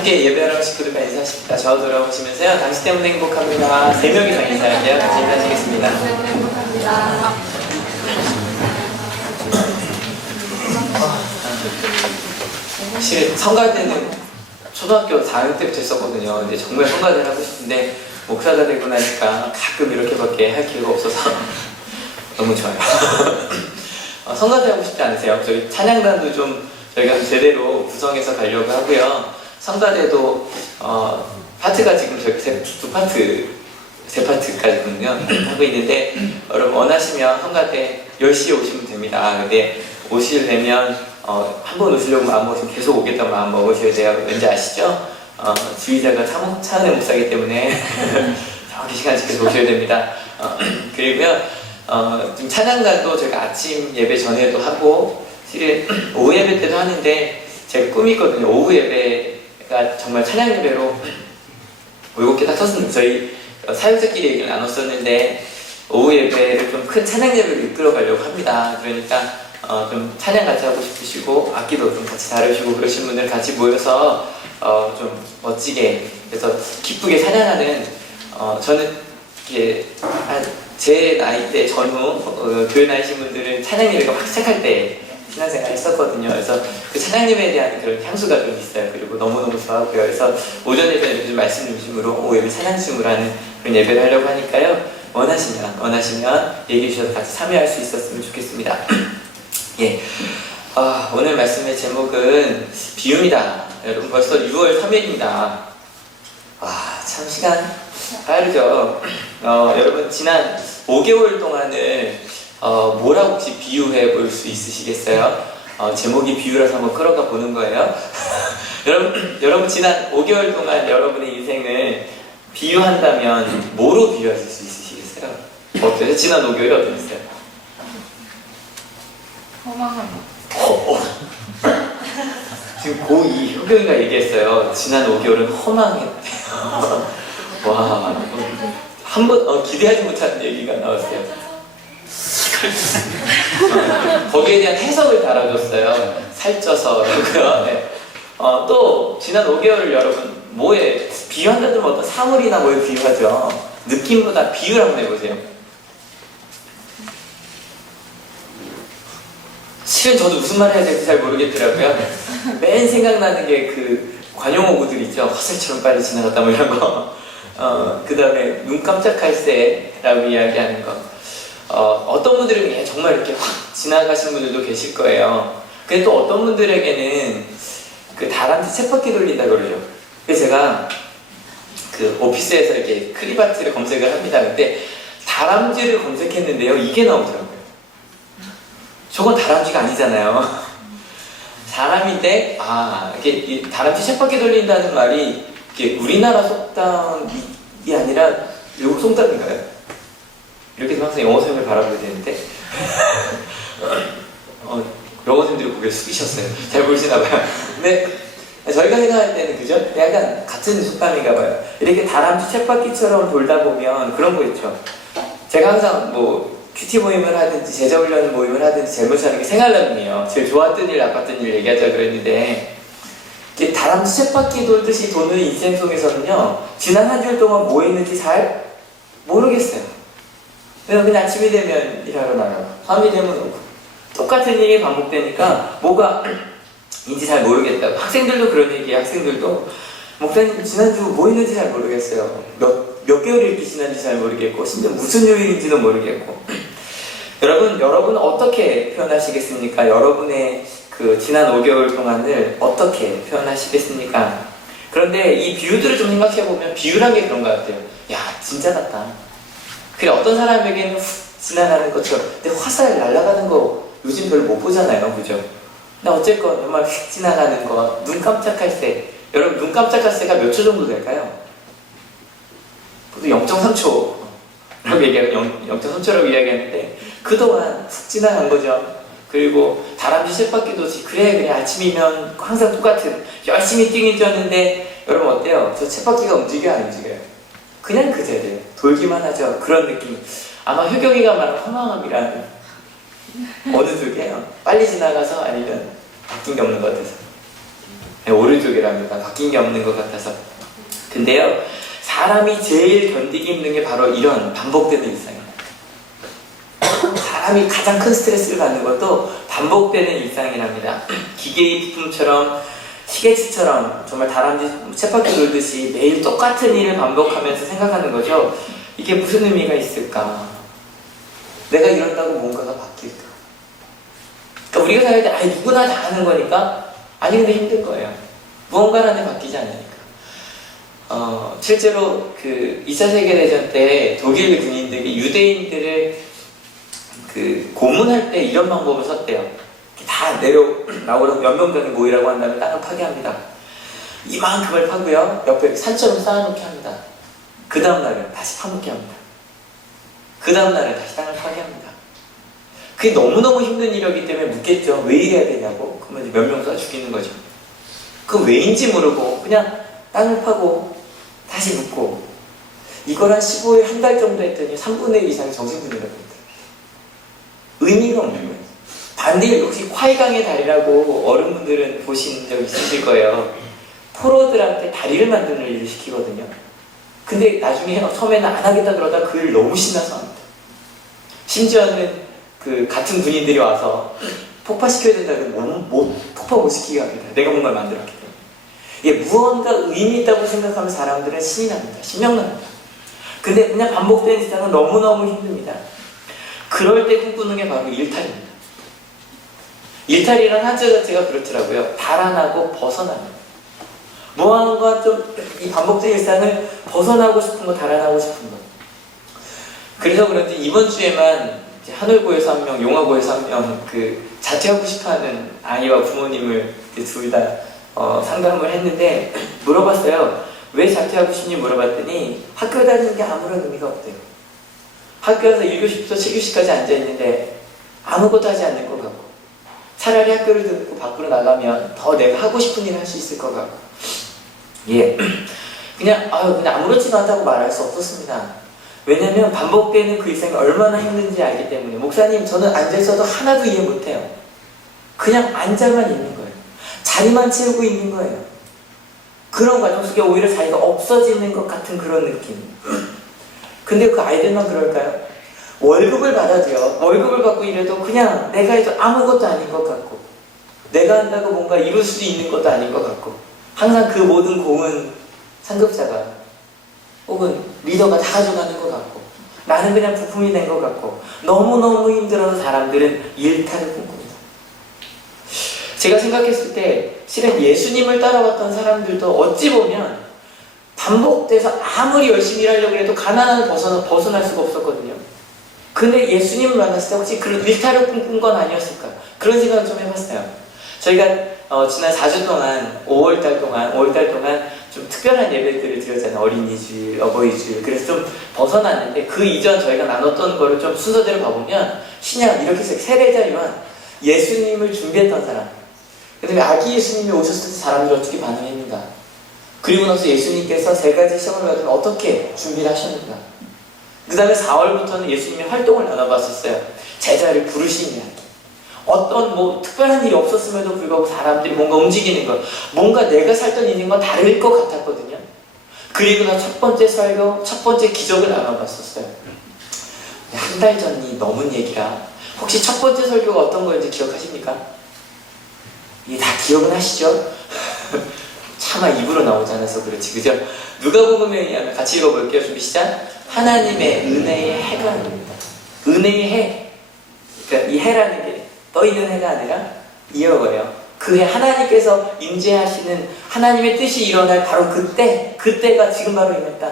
함께 예배하러 오신 분들과 인사하십니다. 저 돌아오시면서요. 당신 때문에 행복합니다. 3명이서 인사할게요. 같이 인사하시겠습니다. 행복합니다. 사실 성가 때는 초등학교 4학년 때부터 했었거든요. 근데 정말 성가대를 하고 싶은데 목사가 되고 나니까 가끔 이렇게밖에 할 기회가 없어서 너무 좋아요. 성가대 하고 싶지 않으세요? 저희 찬양단도 좀 저희가 제대로 구성해서 가려고 하고요. 성가대도 파트가 지금 저희 세 파트까지거든요. 하고 있는데 여러분 원하시면 성가대 10시에 오시면 됩니다. 근데 오시려면 한 번 오시려고 마음 먹으시면 계속 오겠다고 마음 먹으셔야 돼요. 왠지 아시죠? 지휘자가 차은의 목사이기 때문에 정확히 시간 지켜서 오셔야 됩니다. 그리고요 좀 찬양단도 저희가 아침 예배 전에도 하고 실은 오후 예배 때도 하는데 제가 꿈이 있거든요. 오후 예배가 정말 찬양 예배로 7개 딱 섰습니다. 저희 사역자끼리 얘기를 나눴었는데 오후 예배를 좀 큰 찬양 예배로 이끌어 가려고 합니다. 그러니까 좀 찬양 같이 하고 싶으시고 악기도 좀 같이 다루시고 그러신 분들 같이 모여서 좀 멋지게 그래서 기쁘게 찬양하는 저는 이게 제 나이 때 전후 교회 나이신 분들은 찬양 예배가 막 시작할 때 신앙생활 했었거든요. 그래서 그 찬양 예배에 대한 그런 향수가 좀 있어요. 그리고 너무너무 좋아하고요. 그래서 오전 예배는 이렇게 말씀 중심으로 오후 예배 찬양 중심으로 하는 그런 예배를 하려고 하니까요. 원하시면 얘기해 주셔서 같이 참여할 수 있었으면 좋겠습니다. 예. 오늘 말씀의 제목은 비유입니다. 여러분 벌써 6월 3일입니다. 참 시간 빠르죠. 여러분 지난 5개월 동안을 뭐라고 혹시 비유해 볼 수 있으시겠어요? 제목이 비유라서 한번 끌어가 보는 거예요. 여러분 지난 5개월 동안 여러분의 인생을 비유한다면 뭐로 비유하실 수 있으시겠어요? 어때요? 지난 5개월이 어떠셨어요? 허망함. 지금 고2 효경이가 얘기했어요. 지난 5개월은 허망했대요. 와, 한번 기대하지 못한 얘기가 나왔어요. 거기에 대한 해석을 달아줬어요. 살쪄서라고요. 네. 또 지난 5개월을 여러분 뭐에 비유한다면 어떤 사물이나 뭐에 비유하죠. 느낌보다 비유를 한번 해보세요. 실은 저도 무슨 말 해야 될지 잘 모르겠더라고요. 맨 생각나는 게 그 관용어구들 있죠. 화살처럼 빨리 지나갔다 뭐 이런 거. 그 다음에 눈 깜짝할 새라고 이야기하는 거. 어떤 분들은 정말 이렇게 확 지나가시는 분들도 계실 거예요. 근데 또 어떤 분들에게는 그 다람쥐 쳇바퀴 돌린다 그러죠. 그래서 제가 그 오피스에서 이렇게 크리바트를 검색을 합니다. 근데 다람쥐를 검색했는데요. 이게 나오더라고요. 저건 다람쥐가 아니잖아요. 사람인데, 이게 다람쥐 쳇바퀴 돌린다는 말이 이게 우리나라 속담이 아니라 외국 속담인가요? 이렇게 해서 항상 영어 선생님을 바라보게 되는데 영어 선생님들이 고개를 숙이셨어요. 잘 모르시나 봐요. 근데 저희가 생각할 때는 그죠? 약간 같은 속담인가 봐요. 이렇게 다람쥐 쳇바퀴처럼 돌다 보면 그런 거 있죠. 제가 항상 뭐 큐티 모임을 하든지 제자훈련 모임을 하든지 제일 먼저 하는 게 생활남이에요. 제일 좋았던 일, 나빴던 일 얘기하자 그랬는데 이렇게 다람쥐 쳇바퀴 돌듯이 도는 인생 속에서는요 지난 한 주일 동안 뭐 했는지 잘 모르겠어요. 그냥 아침이 되면 일하러 나가고 밤이 되면 오고 똑같은 일이 반복되니까 뭐가 인지 잘 모르겠다고. 학생들도 그런 얘기예요. 학생들도 목사님 지난주 뭐 했는지 잘 모르겠어요. 몇 개월이 이렇게 지난지 잘 모르겠고 심지어 무슨 요일인지도 모르겠고. 여러분 어떻게 표현하시겠습니까? 여러분의 그 지난 5개월 동안을 어떻게 표현하시겠습니까? 그런데 이 비유들을 좀 생각해보면 비유란 게 그런 것 같아요. 야 진짜 같다. 그래 어떤 사람에게는 훅 지나가는 것처럼 근데 화살 날아가는 거 요즘 별로 못 보잖아요. 그죠? 근데 어쨌건 정말 휙 지나가는 거 눈 깜짝할 새. 여러분 눈 깜짝할 새가 몇 초 정도 될까요? 보통 0.3초라고 얘기하는 0.3초라고 이야기하는데 그동안 훅 지나간 거죠. 그리고 다람쥐 쳇바퀴도 그래 아침이면 항상 똑같은 열심히 뛰긴 뛰었는데 여러분 어때요? 저 쳇바퀴가 움직여요 안 움직여요? 그냥 그 자리에요. 돌기만 하죠. 그런 느낌. 아마 효경이가 말한 허망함이란 어느 쪽이에요? 빨리 지나가서 아니면 바뀐 게 없는 것 같아서 네, 오른쪽이랍니다. 바뀐 게 없는 것 같아서. 근데요, 사람이 제일 견디기 힘든 게 바로 이런 반복되는 일상이에요. 사람이 가장 큰 스트레스를 받는 것도 반복되는 일상이랍니다. 기계의 부품처럼 시계추처럼 정말 다람쥐 쳇바퀴 돌듯이 매일 똑같은 일을 반복하면서 생각하는 거죠. 이게 무슨 의미가 있을까? 내가 이런다고 뭔가가 바뀔까? 그러니까 우리가 살아야 돼. 아니 누구나 다 하는 거니까. 아니 근데 힘들 거예요. 무언가라는 바뀌지 않으니까. 실제로 그 2차 세계대전 때 독일 군인들이 유대인들을 그 고문할 때 이런 방법을 썼대요. 다 내려 나오라고 몇 명단이 모이라고 한 다음에 땅을 파괴합니다. 이만큼을 파고요. 옆에 산처럼 쌓아놓게 합니다. 그 다음날은 다시 파놓게 합니다. 그 다음날은 다시 땅을 파괴합니다. 그게 너무너무 힘든 일이었기 때문에 묻겠죠. 왜 이래야 되냐고. 그러면 이제 몇 명 쏴 죽이는 거죠. 그럼 왜인지 모르고 그냥 땅을 파고 다시 묻고 이걸 한 15일 한 달 정도 했더니 3분의 1 이상이 정신분열이 됩니다. 의미가 없는 거예요. 반대로 혹시 콰이강의 다리라고 어른분들은 보신 적 있으실 거예요. 포로들한테 다리를 만드는 일을 시키거든요. 근데 나중에 처음에는 안 하겠다 그러다 그 일 너무 신나서 합니다. 심지어는 그 같은 군인들이 와서 폭파시켜야 된다고 폭파 못 시키게 합니다. 내가 뭔가를 만들었기 때문에. 이게 무언가 의미 있다고 생각하면 사람들은 신이 납니다. 신명납니다. 근데 그냥 반복되는 일상은 너무너무 힘듭니다. 그럴 때 꿈꾸는 게 바로 일탈입니다. 일탈이라는 한자 자체가 그렇더라고요. 달아나고 벗어나는. 무언가 좀 이 반복된 일상을 벗어나고 싶은 거, 달아나고 싶은 거. 그래서 그런지 이번 주에만 하늘고에서 한 명, 용화고에서 한 명, 그 자퇴하고 싶어하는 아이와 부모님을 둘 다 상담을 했는데 물어봤어요. 왜 자퇴하고 싶니 물어봤더니 학교 다니는 게 아무런 의미가 없대요. 학교에서 1교시부터 7교시까지 앉아있는데 아무것도 하지 않는 것 같고 차라리 학교를 듣고 밖으로 나가면 더 내가 하고 싶은 일을 할 수 있을 것 같고 예, 그냥 아무렇지도 않다고 말할 수 없었습니다. 왜냐면 반복되는 그 일상이 얼마나 힘든지 알기 때문에. 목사님 저는 앉아있어도 하나도 이해 못해요. 그냥 앉아만 있는 거예요. 자리만 채우고 있는 거예요. 그런 과정 속에 오히려 자리가 없어지는 것 같은 그런 느낌. 근데 그 아이들만 그럴까요? 월급을 받아도요. 월급을 받고 이래도 그냥 내가 해도 아무것도 아닌 것 같고 내가 한다고 뭔가 이룰 수도 있는 것도 아닌 것 같고 항상 그 모든 공은 상급자가 혹은 리더가 다 가져가는 것 같고 나는 그냥 부품이 된 것 같고 너무너무 힘들어서 사람들은 일탈을 꿈꿉니다. 제가 생각했을 때 실은 예수님을 따라왔던 사람들도 어찌 보면 반복돼서 아무리 열심히 일하려고 해도 가난을 벗어날 수가 없었거든요. 근데 예수님을 만났을 때 혹시 그런 일탈을 꿈꾼 건 아니었을까? 그런 생각을 좀 해봤어요. 저희가 지난 4주 동안 5월달 동안 좀 특별한 예배들을 드렸잖아요. 어린이주일, 어버이주일. 그래서 좀 벗어났는데 그 이전 저희가 나눴던 거를 좀 순서대로 봐보면 신약 이렇게 해서 세례자 요한, 예수님을 준비했던 사람, 그 다음에 아기 예수님이 오셨을 때 사람들이 어떻게 반응했는가, 그리고 나서 예수님께서 3가지 시험을 받으면 어떻게 준비를 하셨는가, 그 다음에 4월부터는 예수님의 활동을 나눠봤었어요. 제자를 부르신 이야기. 어떤 특별한 일이 없었음에도 불구하고 사람들이 뭔가 움직이는 것, 뭔가 내가 살던 인생과 다를 것 같았거든요. 그리고 나 첫 번째 설교, 첫 번째 기적을 나눠봤었어요. 한 달 전이 넘은 얘기라 혹시 첫 번째 설교가 어떤 거인지 기억하십니까? 이게 다 기억은 하시죠? 차마 입으로 나오지 않아서 그렇지, 그죠? 누가복음에 의하면 같이 읽어볼게요. 준비 시작. 하나님의 은혜의 해가 아닙니다. 은혜의 해. 그러니까 이 해라는 게 떠있는 해가 아니라 이어가요. 그 해 하나님께서 임재하시는 하나님의 뜻이 일어날 바로 그때가 지금 바로 임했다.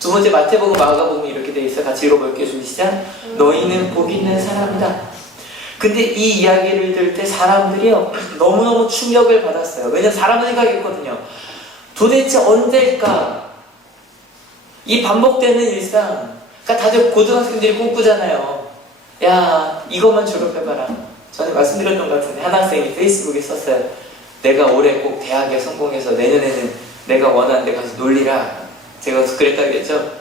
두 번째 마태복음, 마가복음이 이렇게 돼 있어. 같이 읽어볼게요. 준비 시작. 너희는 복 있는 사람이다. 근데 이 이야기를 들을 때 사람들이요 너무너무 충격을 받았어요. 왜냐면 사람은 생각했거든요. 도대체 언제일까? 이 반복되는 일상. 그러니까 다들 고등학생들이 꿈꾸잖아요. 야, 이것만 졸업해봐라. 전에 말씀드렸던 것 같은데 한 학생이 페이스북에 썼어요. 내가 올해 꼭 대학에 성공해서 내년에는 내가 원하는 데 가서 놀리라. 제가 그랬다겠죠?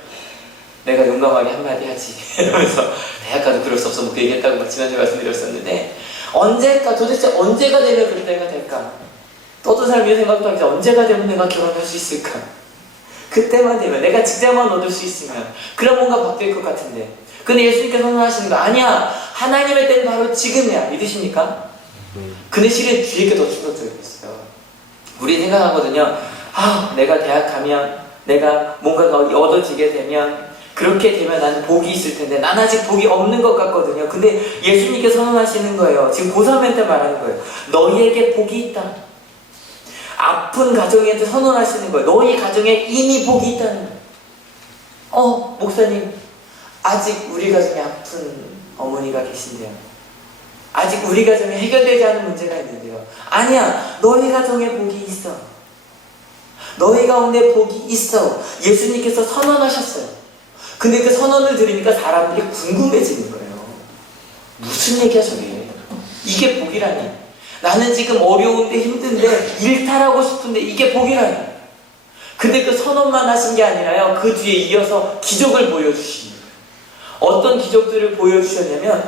내가 용감하게 한마디 하지. 이러면서 대학 가도 그럴 수 없어. 그 얘기했다고 지난주에 말씀드렸었는데 언제일까? 도대체 언제가 되면 그때가 될까? 떠든 삶의 생각도 하기 언제가 되면 내가 결혼할 수 있을까? 그때만 되면 내가 직장만 얻을 수 있으면 그럼 뭔가 바뀔 것 같은데 근데 예수님께서 선언하시는 거 아니야 하나님의 때는 바로 지금이야 믿으십니까? 근데 실은 뒤에 게 더 충격적이었어요. 우리 생각하거든요. 내가 대학 가면 내가 뭔가가 얻어지게 되면 그렇게 되면 나는 복이 있을 텐데 난 아직 복이 없는 것 같거든요. 근데 예수님께서 선언하시는 거예요. 지금 고3한테 말하는 거예요. 너희에게 복이 있다. 아픈 가정한테 선언하시는 거예요. 너희 가정에 이미 복이 있다는 거예요. 목사님 아직 우리 가정에 아픈 어머니가 계신데요. 아직 우리 가정에 해결되지 않은 문제가 있는데요. 아니야 너희 가정에 복이 있어. 너희 가운데 복이 있어. 예수님께서 선언하셨어요. 근데 그 선언을 들으니까 사람들이 궁금해지는 거예요. 무슨 얘기야 저게? 이게 복이라니. 나는 지금 어려운데 힘든데 일탈하고 싶은데 이게 복이라니. 근데 그 선언만 하신 게 아니라요. 그 뒤에 이어서 기적을 보여주시는 거예요. 어떤 기적들을 보여주셨냐면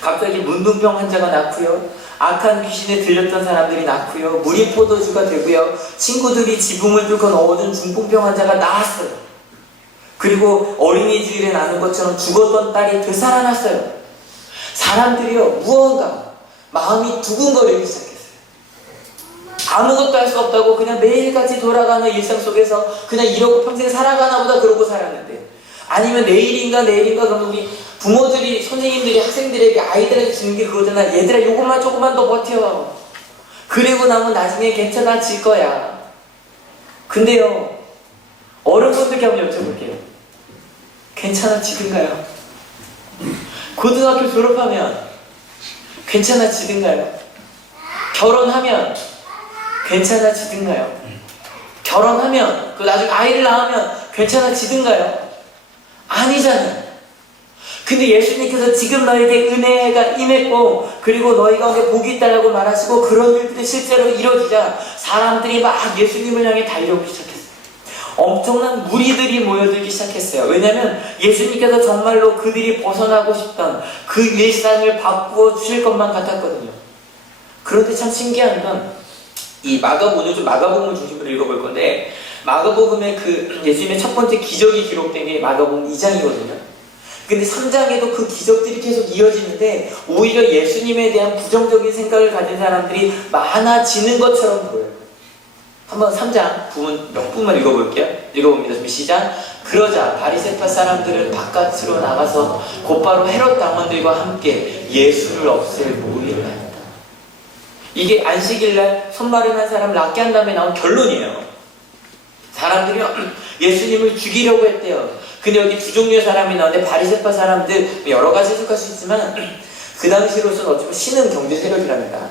갑자기 문둥병 환자가 낫고요. 악한 귀신에 들렸던 사람들이 낫고요. 물이 포도주가 되고요. 친구들이 지붕을 뚫고 넘어진 중풍병 환자가 나았어요. 그리고 어린이집에 나는 것처럼 죽었던 딸이 되살아났어요. 사람들이요 무언가 마음이 두근거리기 시작했어요. 아무것도 할 수 없다고 그냥 매일같이 돌아가는 일상 속에서 그냥 이러고 평생 살아가나 보다 그러고 살았는데 아니면 내일인가 그러면 우리 부모들이 선생님들이 학생들에게 아이들에게 주는 게 그거잖아. 얘들아 요것만 조금만 더 버텨. 그리고 나면 나중에 괜찮아질 거야. 근데요 어른분들께 한번 여쭤볼게요. 괜찮아지든가요? 고등학교 졸업하면 괜찮아지든가요? 결혼하면 괜찮아지든가요? 결혼하면 그 나중에 아이를 낳으면 괜찮아지든가요? 아니잖아요. 근데 예수님께서 지금 너에게 은혜가 임했고 그리고 너희 가운데 복이 있다라고 말하시고 그런 일들이 실제로 이루어지자 사람들이 막 예수님을 향해 달려오기 시작했어요. 엄청난 무리들이 모여들기 시작했어요. 왜냐하면 예수님께서 정말로 그들이 벗어나고 싶던 그 일상을 바꾸어 주실 것만 같았거든요. 그런데 참 신기한 건 이 오늘 좀 마가복음을 중심으로 읽어볼 건데 마가복음의 그 예수님의 첫 번째 기적이 기록된 게 마가복음 2장이거든요. 근데 3장에도 그 기적들이 계속 이어지는데 오히려 예수님에 대한 부정적인 생각을 가진 사람들이 많아지는 것처럼 보여요. 한번 3장 부분 몇 분만 읽어볼게요. 읽어봅니다. 좀 시작. 그러자 바리새파 사람들은 바깥으로 나가서 곧바로 헤롯 당원들과 함께 예수를 없앨 모의를 한다. 이게 안식일날 손마른 사람을 낫게 한 다음에 나온 결론이에요. 사람들이요 예수님을 죽이려고 했대요. 근데 여기 두 종류의 사람이 나오는데 바리새파 사람들 여러 가지 해석할 수 있지만 그 당시로서는 어쩌면 신흥 경제 세력이랍니다.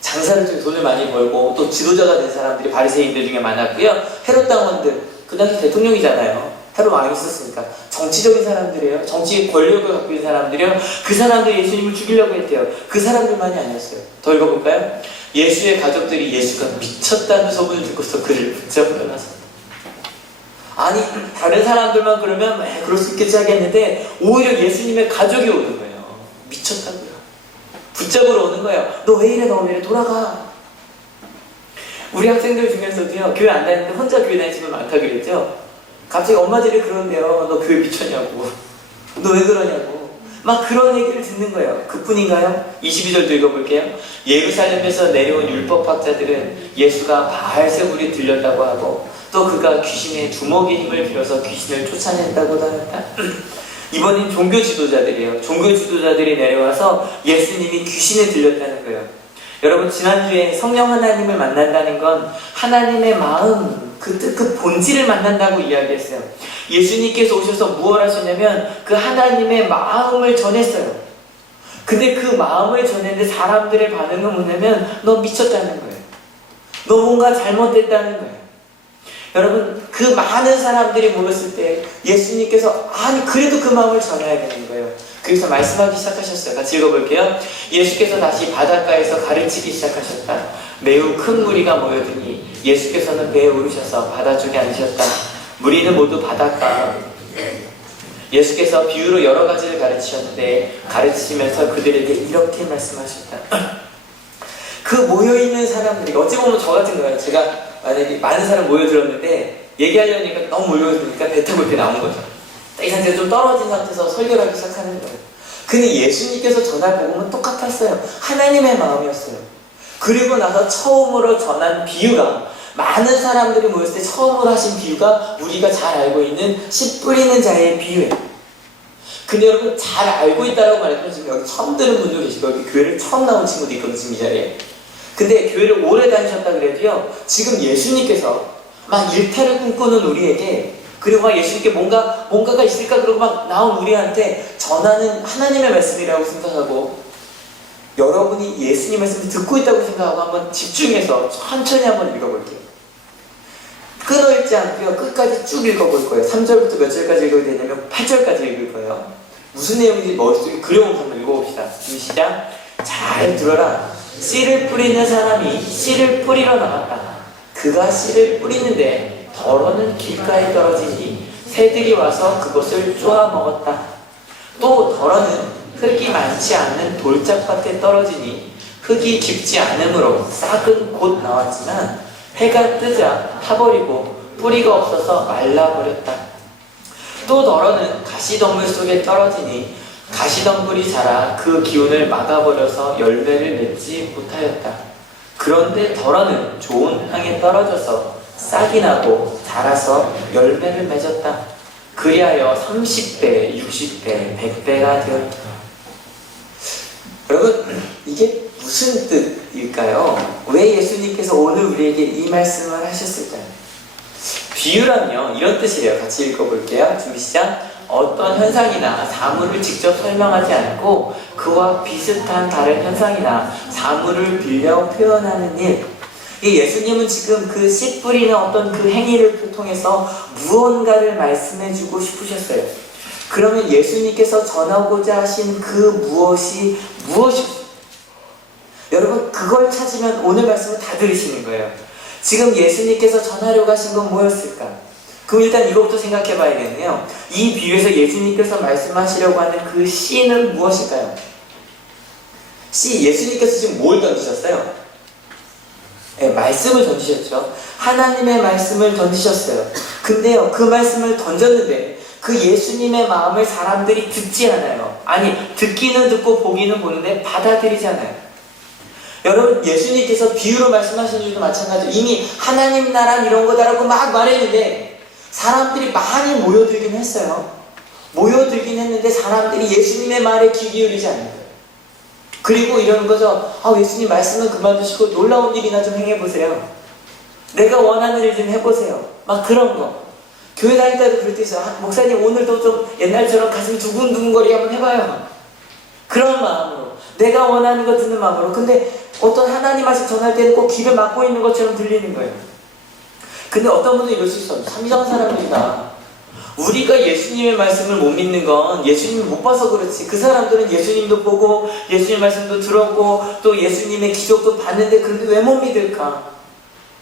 장사를 통해 돈을 많이 벌고 또 지도자가 된 사람들이 바리새인들 중에 많았고요. 헤롯 당원들 그 당시 대통령이잖아요. 헤롯 왕이 있었으니까 정치적인 사람들이에요. 정치 권력을 갖고 있는 사람들이요. 그 사람들이 예수님을 죽이려고 했대요. 그 사람들만이 아니었어요. 더 읽어볼까요? 예수의 가족들이 예수가 미쳤다는 소문을 듣고서 그를 붙잡으려 나섰다. 아니 다른 사람들만 그러면 그럴 수 있겠지 하겠는데 오히려 예수님의 가족이 오는 거예요. 미쳤다고요. 붙잡으러 오는 거예요. 너 왜 이래? 너 왜 이래? 돌아가. 우리 학생들 중에서도요 교회 안 다니는데 혼자 교회 다니는 친구 많다 그랬죠. 갑자기 엄마들이 그런데요. 너 교회 미쳤냐고. 너 왜 그러냐고. 막 그런 얘기를 듣는 거예요. 그뿐인가요? 22절도 읽어볼게요. 예루살렘에서 내려온 율법학자들은 예수가 바알세불이 들렸다고 하고 또 그가 귀신의 두목의 힘을 빌어서 귀신을 쫓아낸다고도 한다. 이번엔 종교 지도자들이에요. 종교 지도자들이 내려와서 예수님이 귀신에 들렸다는 거예요. 여러분 지난주에 성령 하나님을 만난다는 건 하나님의 마음, 그 뜻, 그 본질을 만난다고 이야기했어요. 예수님께서 오셔서 무엇 하셨냐면 그 하나님의 마음을 전했어요. 근데 그 마음을 전했는데 사람들의 반응은 뭐냐면 너 미쳤다는 거예요. 너 뭔가 잘못됐다는 거예요. 여러분 그 많은 사람들이 모였을 때 예수님께서 아니 그래도 그 마음을 전해야 되는 거예요. 그래서 말씀하기 시작하셨어요. 같이 읽어볼게요. 예수께서 다시 바닷가에서 가르치기 시작하셨다. 매우 큰 무리가 모여드니 예수께서는 배에 오르셔서 바다 쪽에 앉으셨다. 무리는 모두 바닷가. 예수께서 비유로 여러 가지를 가르치셨는데 가르치시면서 그들에게 이렇게 말씀하셨다. 그 모여있는 사람들이 어찌 보면 저 같은 거예요. 제가 만약에 많은 사람 모여들었는데 얘기하려니까 너무 모여드니까 배 타고 이렇게 나온 거죠. 이 상태에서 좀 떨어진 상태에서 설교를 하기 시작하는 거예요. 근데 예수님께서 전할 복음은 똑같았어요. 하나님의 마음이었어요. 그리고 나서 처음으로 전한 비유가, 많은 사람들이 모였을 때 처음으로 하신 비유가 우리가 잘 알고 있는 씨 뿌리는 자의 비유예요. 근데 여러분 잘 알고 있다고 말했지만 지금 여기 처음 들은 분도 계시고 여기 교회를 처음 나온 친구도 있거든요. 지금 이 자리에. 근데 교회를 오래 다니셨다 그래도요, 지금 예수님께서 막 일탈을 꿈꾸는 우리에게, 그리고 막 예수님께 뭔가가 있을까 그러고 막 나온 우리한테 전하는 하나님의 말씀이라고 생각하고, 여러분이 예수님 말씀을 듣고 있다고 생각하고 한번 집중해서 천천히 한번 읽어볼게요. 끊어읽지 않고요, 끝까지 쭉 읽어볼 거예요. 3절부터 몇 절까지 읽어야 되냐면 8절까지 읽을 거예요. 무슨 내용인지 머릿속에 그려오면서 한번 읽어봅시다. 시작. 잘 들어라. 씨를 뿌리는 사람이 씨를 뿌리러 나갔다. 그가 씨를 뿌리는데 덜어는 길가에 떨어지니 새들이 와서 그것을 쪼아 먹었다. 또 덜어는 흙이 많지 않는 돌짝밭에 떨어지니 흙이 깊지 않으므로 싹은 곧 나왔지만 해가 뜨자 타버리고 뿌리가 없어서 말라버렸다. 또 덜어는 가시덤불 속에 떨어지니 가시덤불이 자라 그 기운을 막아버려서 열매를 맺지 못하였다. 그런데 덜어는 좋은 땅에 떨어져서 싹이 나고 자라서 열매를 맺었다. 그리하여 30배, 60배, 100배가 되었다. 여러분, 이게 무슨 뜻일까요? 왜 예수님께서 오늘 우리에게 이 말씀을 하셨을까요? 비유란요, 이런 뜻이래요. 같이 읽어볼게요. 준비 시작. 어떤 현상이나 사물을 직접 설명하지 않고 그와 비슷한 다른 현상이나 사물을 빌려 표현하는 일. 이 예수님은 지금 그 씨 뿌리는 어떤 그 행위를 통해서 무언가를 말씀해주고 싶으셨어요. 그러면 예수님께서 전하고자 하신 그 무엇이 무엇일까요? 여러분, 그걸 찾으면 오늘 말씀을 다 들으시는 거예요. 지금 예수님께서 전하려고 하신 건 뭐였을까? 그럼 일단 이것부터 생각해 봐야겠네요. 이 비유에서 예수님께서 말씀하시려고 하는 그 씨는 무엇일까요? 씨, 예수님께서 지금 뭘 던지셨어요? 네, 말씀을 던지셨죠. 하나님의 말씀을 던지셨어요. 근데요, 그 말씀을 던졌는데 그 예수님의 마음을 사람들이 듣지 않아요. 아니, 듣기는 듣고 보기는 보는데 받아들이지 않아요. 여러분, 예수님께서 비유로 말씀하신 일도 마찬가지로 이미 하나님 나라 이런 거다라고 막 말했는데 사람들이 많이 모여들긴 했어요. 모여들긴 했는데 사람들이 예수님의 말에 귀 기울이지 않는 거예요. 그리고 이러는 거죠. 예수님 말씀은 그만두시고 놀라운 일이나 좀 행해보세요. 내가 원하는 일 좀 해보세요. 막 그런 거. 교회 다닐 때도 그럴 때 있어요. 목사님 오늘도 좀 옛날처럼 가슴이 두근두근거리게 한번 해봐요. 그런 마음으로, 내가 원하는 거 듣는 마음으로. 근데 어떤 하나님 말씀 전할 때는 꼭 귀를 막고 있는 것처럼 들리는 거예요. 근데 어떤 분은 이럴 수 있어요. 참 이상한 사람들이다. 우리가 예수님의 말씀을 못 믿는 건 예수님을 못 봐서 그렇지. 그 사람들은 예수님도 보고 예수님 말씀도 들었고 또 예수님의 기적도 봤는데 그런데 왜 못 믿을까?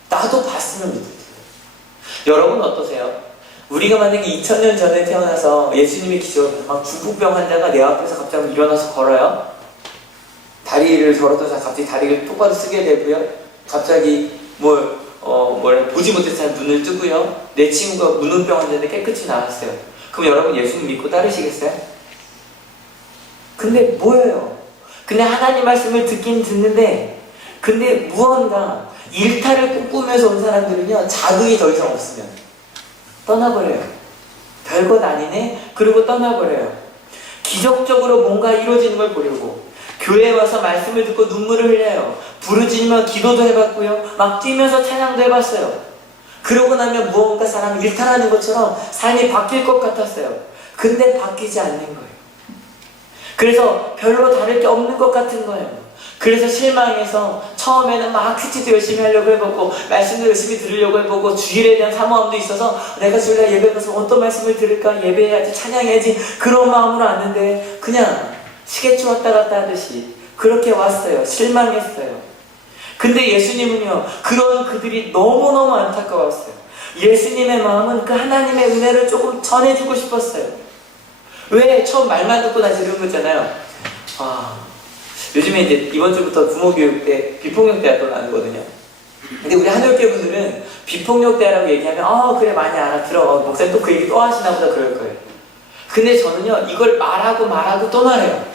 나도 봤으면 믿을 거예요. 여러분 어떠세요? 우리가 만약에 2000년 전에 태어나서 예수님의 기적을 막 중풍병 환자가 내 앞에서 갑자기 일어나서 걸어요. 다리를 걸었다가 갑자기 다리를 똑바로 쓰게 되고요. 갑자기 보지 못했을 때 눈을 뜨고요. 내 친구가 문운병 환자인데 깨끗이 나았어요. 그럼 여러분 예수님 믿고 따르시겠어요? 근데 뭐예요? 근데 하나님 말씀을 듣긴 듣는데 근데 무언가 일탈을 꿈꾸면서 온 사람들은요, 자극이 더 이상 없으면 떠나버려요. 별것 아니네? 그리고 떠나버려요. 기적적으로 뭔가 이루어지는 걸 보려고 교회에 와서 말씀을 듣고 눈물을 흘려요. 부르짖으며 기도도 해봤고요. 막 뛰면서 찬양도 해봤어요. 그러고 나면 무언가 사람이 일탈하는 것처럼 삶이 바뀔 것 같았어요. 근데 바뀌지 않는 거예요. 그래서 별로 다를 게 없는 것 같은 거예요. 그래서 실망해서 처음에는 막 큐티도 열심히 하려고 해보고 말씀도 열심히 들으려고 해보고 주일에 대한 사모함도 있어서 내가 주일날 예배 가서 어떤 말씀을 들을까, 예배해야지, 찬양해야지, 그런 마음으로 왔는데 그냥 시계추 왔다 갔다 하듯이 그렇게 왔어요. 실망했어요. 근데 예수님은요, 그런 그들이 너무너무 안타까웠어요. 예수님의 마음은 그 하나님의 은혜를 조금 전해주고 싶었어요. 왜? 처음 말만 듣고 다시 이런 거잖아요. 요즘에 이제 이번 주부터 부모교육 때 비폭력 대화 또 나누거든요. 근데 우리 한올교 분들은 비폭력 대화라고 얘기하면 그래 많이 알아들어. 목사님 또 그 얘기 또 하시나 보다 그럴 거예요. 근데 저는요 이걸 말하고 또 말해요.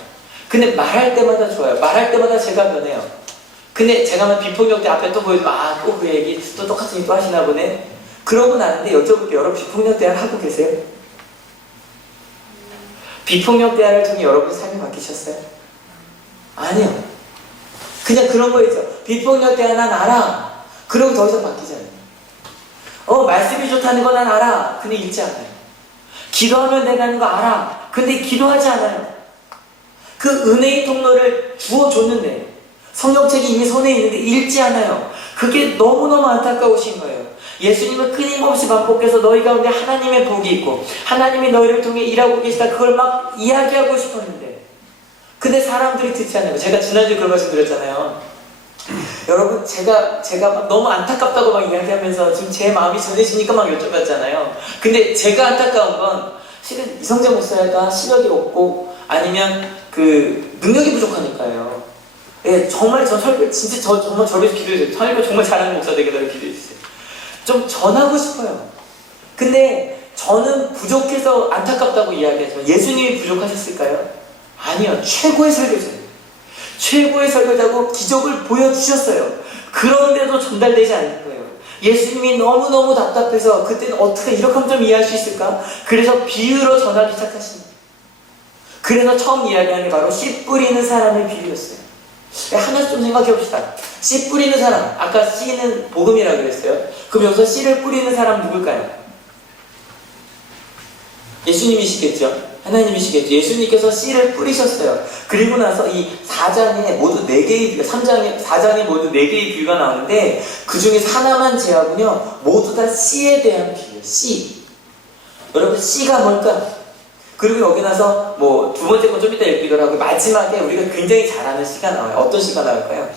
근데 말할 때마다 좋아요. 말할 때마다 제가 변해요. 근데 제가 막 비폭력 대 앞에 또 보여주면 또 그 얘기 또 똑같은 얘기 또 하시나 보네. 그러고 나는데 여쭤볼게요. 여러분 비폭력 대화를 하고 계세요? 비폭력 대화를 통해 여러분 삶이 바뀌셨어요? 아니요. 그냥 그런 거였죠. 비폭력 대화 난 알아. 그러고 더 이상 바뀌지 않아요. 말씀이 좋다는 거 난 알아. 근데 읽지 않아요. 기도하면 된다는 거 알아. 근데 기도하지 않아요. 그 은혜의 통로를 주어줬는데 성경책이 이미 손에 있는데 읽지 않아요. 그게 너무너무 안타까우신 거예요. 예수님은 끊임없이 반복해서 너희 가운데 하나님의 복이 있고 하나님이 너희를 통해 일하고 계시다 그걸 막 이야기하고 싶었는데 근데 사람들이 듣지 않아요. 제가 지난주에 그런 말씀 드렸잖아요. 여러분 제가 막 너무 안타깝다고 막 이야기하면서 지금 제 마음이 전해지니까 막 여쭤봤잖아요. 근데 제가 안타까운 건 실은 이성재 목사가 시력이 없고 아니면 그 능력이 부족하니까요. 예, 정말 저 설교 진짜 정말 저를 기도해주세요. 설교 정말 잘하는 목사 되게 저를 기도해주세요. 좀 전하고 싶어요. 근데 저는 부족해서 안타깝다고 이야기하지만 예수님이 부족하셨을까요? 아니요. 최고의 설교자예요. 최고의 설교자고 기적을 보여주셨어요. 그런데도 전달되지 않는 거예요. 예수님이 너무너무 답답해서 그때는 어떻게 이렇게 하면 좀 이해할 수 있을까? 그래서 비유로 전하기 시작하십니다. 그래서 처음 이야기하는 게 바로 씨 뿌리는 사람의 비유였어요. 하나씩 좀 생각해 봅시다. 씨 뿌리는 사람, 아까 씨는 복음이라고 그랬어요. 그럼 여기서 씨를 뿌리는 사람 누굴까요? 예수님이시겠죠? 하나님이시겠죠? 예수님께서 씨를 뿌리셨어요. 그리고 나서 이 4장에 모두 4개의 비유가, 4장에 모두 4개의 비유가 나오는데 그 중에서 하나만 제하고요 모두 다 씨에 대한 비유예요. 씨. 여러분 씨가 뭘까? 그리고 여기 나서 뭐 두 번째 건 좀 이따 읽기도 하고 마지막에 우리가 굉장히 잘 아는 시가 나와요. 어떤 시가 나올까요?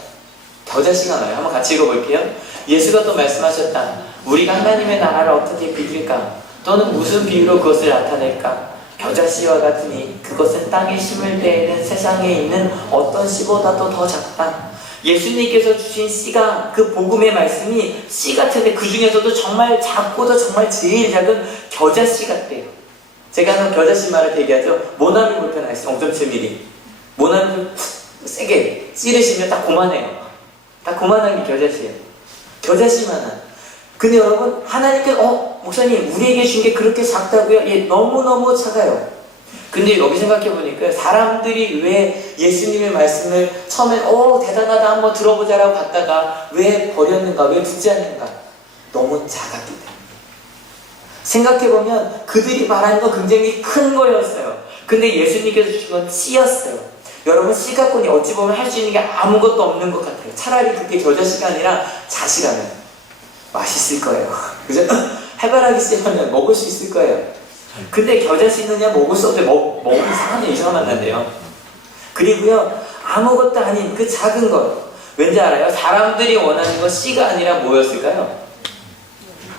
겨자 시가 나와요. 한번 같이 읽어볼게요. 예수가 또 말씀하셨다. 우리가 하나님의 나라를 어떻게 비길까? 또는 무슨 비유로 그것을 나타낼까? 겨자 씨와 같으니 그것은 땅에 심을 때에는 세상에 있는 어떤 씨보다도 더 작다. 예수님께서 주신 씨가 그 복음의 말씀이 씨 같은데 그 중에서도 정말 작고도 정말 제일 작은 겨자 씨 같대요. 제가 항상 겨자씨 말을 얘기하죠. 모나미 볼펜 아시죠? 0.7mm. 모나미를 푹 세게 찌르시면 딱 고만해요. 딱 고만한 게 겨자씨예요. 겨자씨만한. 근데 여러분 하나님께서 목사님 우리에게 준 게 그렇게 작다고요? 예, 너무너무 작아요. 근데 여기 생각해보니까 사람들이 왜 예수님의 말씀을 처음엔 대단하다 한번 들어보자라고 갔다가 왜 버렸는가? 왜 듣지 않는가? 너무 작았기 때문에. 생각해보면 그들이 말하는 건 굉장히 큰 거였어요. 근데 예수님께서 주신 건 씨였어요. 여러분 씨 갖고는 어찌 보면 할 수 있는 게 아무것도 없는 것 같아요. 차라리 그게 겨자씨가 아니라 자시라면 맛있을 거예요. 그죠? 해바라기 씨라면 먹을 수 있을 거예요. 근데 겨자씨는 그냥 먹을 수 없는데 먹으면 이상한 맛 난대요. 그리고요 아무것도 아닌 그 작은 것 왠지 알아요? 사람들이 원하는 건 씨가 아니라 뭐였을까요?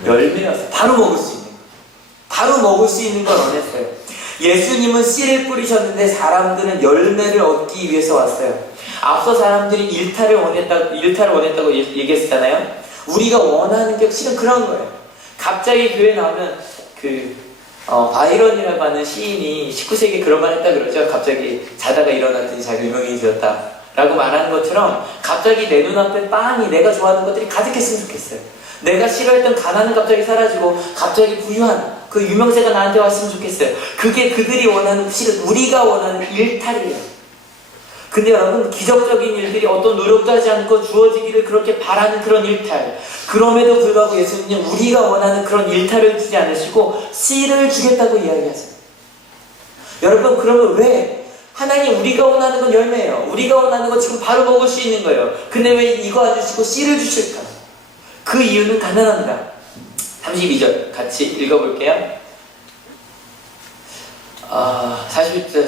열매였어요. 바로 먹을 수 있는 바로 먹을 수 있는 걸 원했어요. 예수님은 씨를 뿌리셨는데 사람들은 열매를 얻기 위해서 왔어요. 앞서 사람들이 일탈을 원했다고 얘기했잖아요. 우리가 원하는 게 실은 그런 거예요. 갑자기 교회 나오면 바이런이라고 하는 시인이 19세기에 그런 말 했다 그러죠. 갑자기 자다가 일어났더니 자기가 유명해졌다 라고 말하는 것처럼 갑자기 내 눈앞에 빤히 내가 좋아하는 것들이 가득했으면 좋겠어요. 내가 싫어했던 가난은 갑자기 사라지고 갑자기 부유한 그 유명세가 나한테 왔으면 좋겠어요. 그게 그들이 원하는, 실은 우리가 원하는 일탈이에요. 근데 여러분 기적적인 일들이 어떤 노력도 하지 않고 주어지기를 그렇게 바라는 그런 일탈, 그럼에도 불구하고 예수님은 우리가 원하는 그런 일탈을 주지 않으시고 씨를 주겠다고 이야기하세요. 여러분 그러면 왜 하나님 우리가 원하는 건 열매예요. 우리가 원하는 건 지금 바로 먹을 수 있는 거예요. 근데 왜 이거 안 주시고 씨를 주실까? 그 이유는 가난합니다. 32절 같이 읽어볼게요. 47절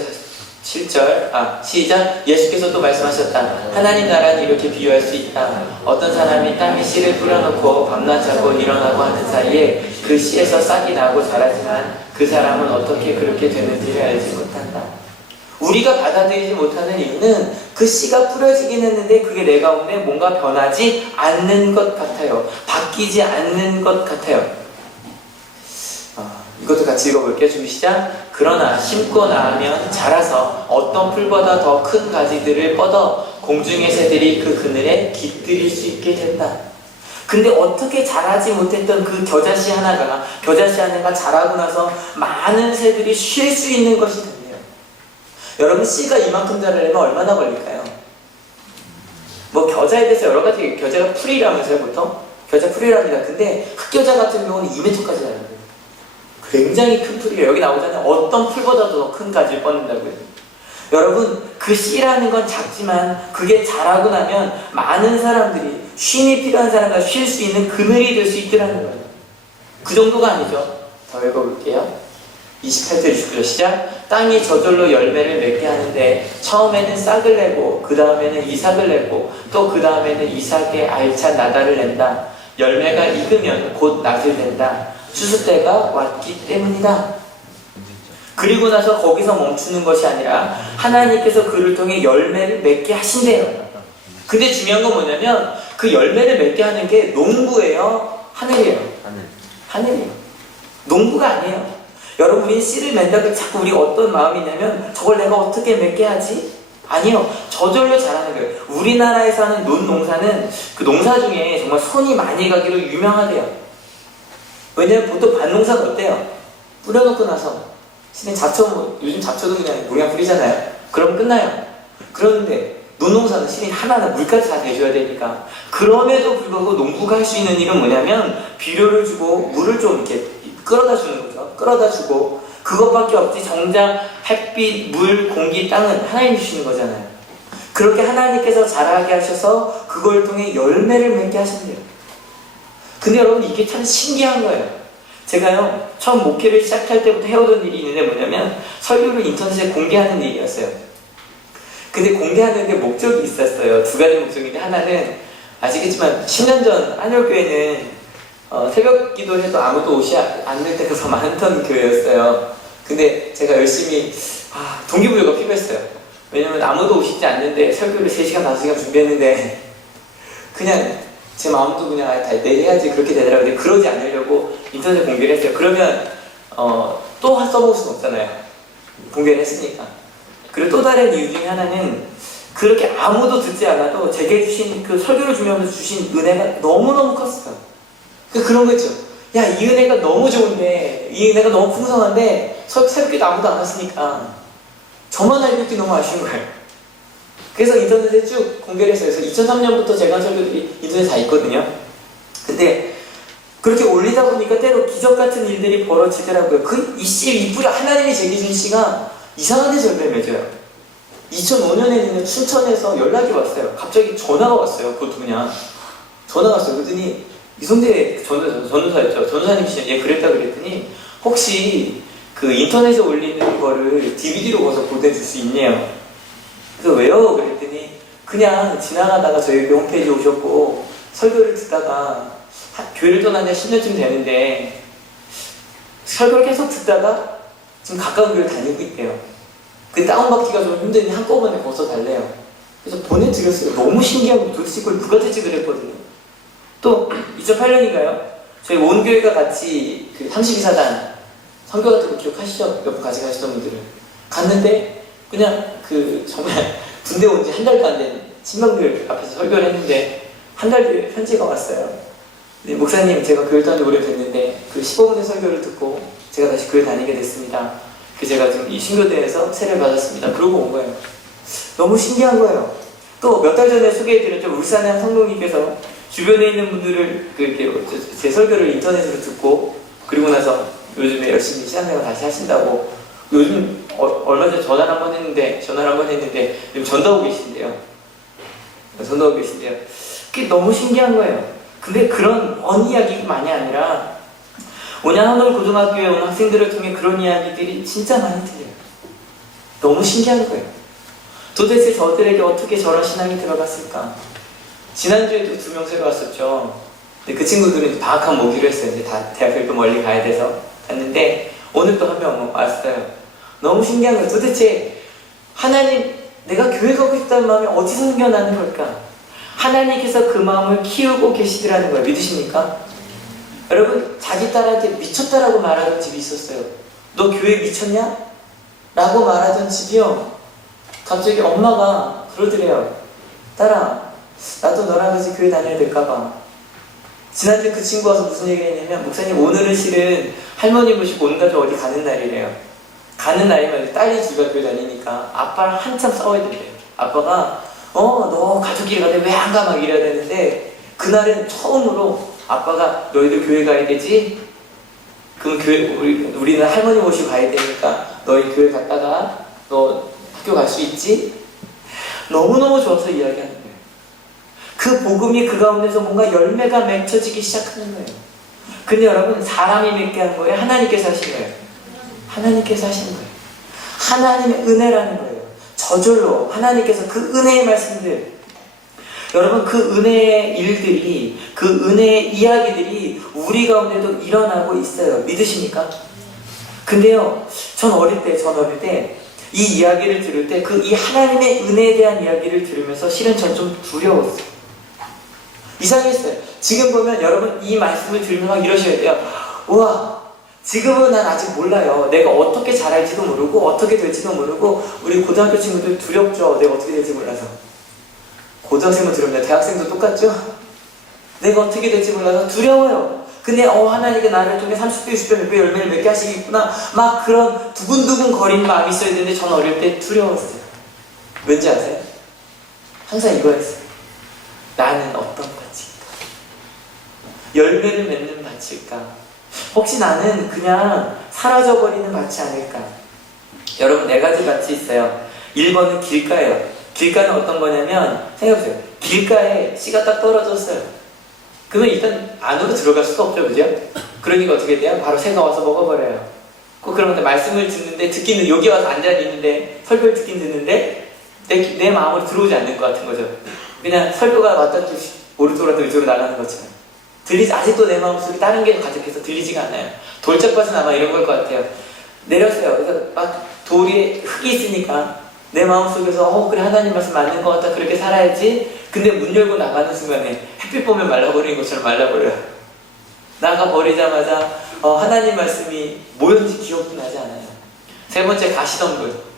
시작. 예수께서 또 말씀하셨다. 하나님 나라는 이렇게 비유할 수 있다. 어떤 사람이 땅에 씨를 뿌려놓고 밤낮 자고 일어나고 하는 사이에 그 씨에서 싹이 나고 자라지만 그 사람은 어떻게 그렇게 되는지를 알지 못한다. 우리가 받아들이지 못하는 이유는 그 씨가 뿌려지긴 했는데 그게 내 가운데 뭔가 변하지 않는 것 같아요. 바뀌지 않는 것 같아요. 이것도 같이 읽어볼게요. 준비 시작. 그러나 심고 나면 자라서 어떤 풀보다 더 큰 가지들을 뻗어 공중의 새들이 그 그늘에 깃들일 수 있게 된다. 근데 어떻게 자라지 못했던 그 겨자씨 하나가 자라고 나서 많은 새들이 쉴 수 있는 것이 된대요. 여러분, 씨가 이만큼 자라려면 얼마나 걸릴까요? 뭐 겨자에 대해서 여러 가지, 겨자가 풀이라면서요, 보통? 겨자 풀이랍니다. 근데 흑겨자 같은 경우는 2m까지 자라요. 굉장히 큰 풀이에요. 여기 나오잖아요. 어떤 풀보다도 더 큰 가지를 뻗는다고요. 여러분, 그 씨라는 건 작지만 그게 자라고 나면 많은 사람들이 쉼이 필요한 사람과 쉴 수 있는 그늘이 될 수 있더라는 거예요. 그 정도가 아니죠. 더 읽어볼게요. 28절 29절 시작. 땅이 저절로 열매를 맺게 하는데 처음에는 싹을 내고 그 다음에는 이삭을 내고 또 그 다음에는 이삭의 알찬 나달을 낸다. 열매가 익으면 곧 낫을 낸다. 추수 때가 왔기 때문이다. 그리고 나서 거기서 멈추는 것이 아니라 하나님께서 그를 통해 열매를 맺게 하신대요. 근데 중요한 건 뭐냐면 그 열매를 맺게 하는 게 농부예요? 하늘이에요? 하늘이에요. 농부가 아니에요. 여러분, 우리 씨를 맺는다고 자꾸 우리가 어떤 마음이 있냐면 저걸 내가 어떻게 맺게 하지? 아니요. 저절로 자라는 거예요. 우리나라에서 하는 논농사는 그 농사 중에 정말 손이 많이 가기로 유명하대요. 왜냐면 보통 밭농사가 어때요? 뿌려놓고 나서 신의 잡초, 요즘 잡초도 그냥 물량 뿌리잖아요. 그럼 끝나요. 그런데 논농사는 신이 하나하나 물까지 다 대줘야 되니까. 그럼에도 불구하고 농부가 할 수 있는 일은 뭐냐면 비료를 주고 물을 좀 이렇게 끌어다 주는 거죠. 끌어다 주고 그것밖에 없지. 정작 햇빛, 물, 공기, 땅은 하나님이 주시는 거잖아요. 그렇게 하나님께서 자라게 하셔서 그걸 통해 열매를 맺게 하신대요. 근데 여러분, 이게 참 신기한 거예요. 제가요, 처음 목회를 시작할 때부터 해오던 일이 있는데 뭐냐면 설교를 인터넷에 공개하는 일이었어요. 근데 공개하는데 목적이 있었어요. 두 가지 목적인데, 하나는 아시겠지만 10년 전 한올교회는 새벽 기도를 해도 아무도 오지 않을 때가 더 많던 교회였어요. 근데 제가 열심히 동기부여가 필요했어요. 왜냐면 아무도 오시지 않는데 설교를 3시간, 5시간 준비했는데 그냥 제 마음도 그냥 내일 해야지 그렇게 되더라고요. 근데 그러지 않으려고 인터넷에 공개를 했어요. 그러면 또 써볼 수는 없잖아요. 공개를 했으니까. 그리고 또 다른 이유 중에 하나는 그렇게 아무도 듣지 않아도 제게 주신 그 설교를 주면서 주신 은혜가 너무너무 컸어요. 그런 거 있죠. 야, 이 은혜가 너무 좋은데, 이 은혜가 너무 풍성한데 새롭게도 아무도 안 왔으니까 저만 알고 있기 너무 아쉬운 거예요. 그래서 인터넷에 쭉 공개를 했어요. 그래서 2003년부터 제가 한 설교들이 인터넷에 다 있거든요. 근데 그렇게 올리다 보니까 때로 기적 같은 일들이 벌어지더라고요. 이 씨, 이 뿌리, 하나님이 제게 준 씨가 이상한 데서 열매를 맺어요. 2005년에는 춘천에서 연락이 왔어요. 갑자기 전화가 왔어요. 그것도 그냥 전화가 왔어요. 그랬더니 이성대 전도사였죠. 전도사님이시죠. 예, 그랬다 그랬더니 혹시 그 인터넷에 올리는 거를 DVD로 거서 보내줄 수 있네요. 그래서 왜요? 그랬더니 그냥 지나가다가 저희 홈페이지에 오셨고 설교를 듣다가 교회를 떠난 지 10년쯤 되는데 설교를 계속 듣다가 지금 가까운 교회를 다니고 있대요. 그 다운받기가 좀 힘드니 한꺼번에 거서 달래요. 그래서 보내드렸어요. 너무 신기하고 도대체 이걸 누가 대지 그랬거든요. 또 2008년인가요? 저희 온 교회가 같이 그 32사단 선교 같은 거 기억하시죠? 몇 번 같이 가시던 분들은 갔는데 그냥 정말 군대 온 지 한 달도 안 된 신방들 앞에서 설교를 했는데 한 달 뒤에 편지가 왔어요. 네, 목사님, 제가 교회 다닌 지 오래됐는데 그 15분의 설교를 듣고 제가 다시 교회 다니게 됐습니다. 제가 지금 이 신교대에서 세례를 받았습니다. 그러고 온 거예요. 너무 신기한 거예요. 또 몇 달 전에 소개해드렸죠. 울산의 한 성도님께서 주변에 있는 분들을 제 설교를 인터넷으로 듣고 그리고 나서 요즘에 열심히 신앙생활 다시 하신다고 요즘 얼마 전에 전화를 한 번 했는데 지금 전도하고 계신데요. 그게 너무 신기한 거예요. 근데 그런 이야기만이 아니라 온양 한올 고등학교에 온 학생들을 통해 그런 이야기들이 진짜 많이 들려요. 너무 신기한 거예요. 도대체 저들에게 어떻게 저런 신앙이 들어갔을까? 지난주에도 2명 새로 왔었죠. 근데 그 친구들은 방학한 모기로 했어요. 이제 다 대학교를 또 멀리 가야 돼서 갔는데 오늘 또 한 명 왔어요. 너무 신기한 거예요. 도대체 하나님, 내가 교회 가고 싶다는 마음이 어디서 생겨나는 걸까? 하나님께서 그 마음을 키우고 계시더라는 걸 믿으십니까? 여러분, 자기 딸한테 미쳤다라고 말하던 집이 있었어요. 너 교회 미쳤냐? 라고 말하던 집이요. 갑자기 엄마가 그러더래요. 딸아, 나도 너랑 같이 교회 다녀야 될까봐. 지난주에 그 친구 와서 무슨 얘기를 했냐면, 목사님 오늘은 실은 할머니 모시고 온 가족 어디 가는 날이래요. 가는 날이면 딸이 둘가 교회 다니니까 아빠랑 한참 싸워야 된대요. 아빠가 너 가족끼리 가는데 왜 안 가? 막 이래야 되는데, 그날은 처음으로 아빠가 너희들 교회 가야 되지? 그럼 우리는 할머니 모시고 가야 되니까 너희 교회 갔다가 너 학교 갈 수 있지? 너무너무 좋아서 이야기하는 거예요. 그 복음이 그 가운데서 뭔가 열매가 맺혀지기 시작하는 거예요. 근데 여러분, 사람이 맺게 한 거예요? 하나님께서 하신 거예요? 하나님께서 하신 거예요. 하나님의 은혜라는 거예요. 저절로 하나님께서 그 은혜의 말씀들, 여러분, 그 은혜의 일들이, 그 은혜의 이야기들이 우리 가운데도 일어나고 있어요. 믿으십니까? 근데요, 전 어릴 때 이 이야기를 들을 때 이 하나님의 은혜에 대한 이야기를 들으면서 실은 전 좀 두려웠어요. 이상했어요. 지금 보면 여러분, 이 말씀을 들으면 막 이러셔야 돼요. 우와, 지금은 난 아직 몰라요. 내가 어떻게 잘할지도 모르고 어떻게 될지도 모르고. 우리 고등학교 친구들 두렵죠? 내가 어떻게 될지 몰라서. 고등학생도 두렵냐? 대학생도 똑같죠? 내가 어떻게 될지 몰라서 두려워요. 근데 하나님께 나를 통해 30배, 60배, 100배 열매를 맺게 하시겠구나, 막 그런 두근두근 거리는 마음이 있어야 되는데, 전 어릴 때 두려웠어요. 왠지 아세요? 항상 이거였어요. 나는 어떤 밭일까? 열매를 맺는 밭일까? 혹시 나는 그냥 사라져버리는 밭이 아닐까? 여러분, 4가지 밭이 있어요. 1번은 길가예요. 길가는 어떤 거냐면, 생각해보세요. 길가에 씨가 딱 떨어졌어요. 그러면 일단 안으로 들어갈 수가 없죠, 그죠? 그러니까 어떻게 돼요? 바로 새가 와서 먹어버려요. 그러면 말씀을 듣는데, 여기 와서 앉아있는데, 설교를 듣긴 듣는데, 내 마음으로 들어오지 않는 것 같은 거죠. 그냥 설교가 왔다 오른쪽으로 왔다 왼쪽으로 나가는 것처럼. 아직도 내 마음속에 다른 게 가득해서 들리지가 않아요. 돌짝밭은 아마 이런 걸 것 같아요. 내렸어요. 그래서 막 돌에 흙이 있으니까 내 마음속에서 그래, 하나님 말씀 맞는 것 같다, 그렇게 살아야지. 근데 문 열고 나가는 순간에 햇빛 보면 말라버리는 것처럼 말라버려요. 나가버리자마자 하나님 말씀이 뭐였는지 기억도 나지 않아요. 3번째, 가시덤불.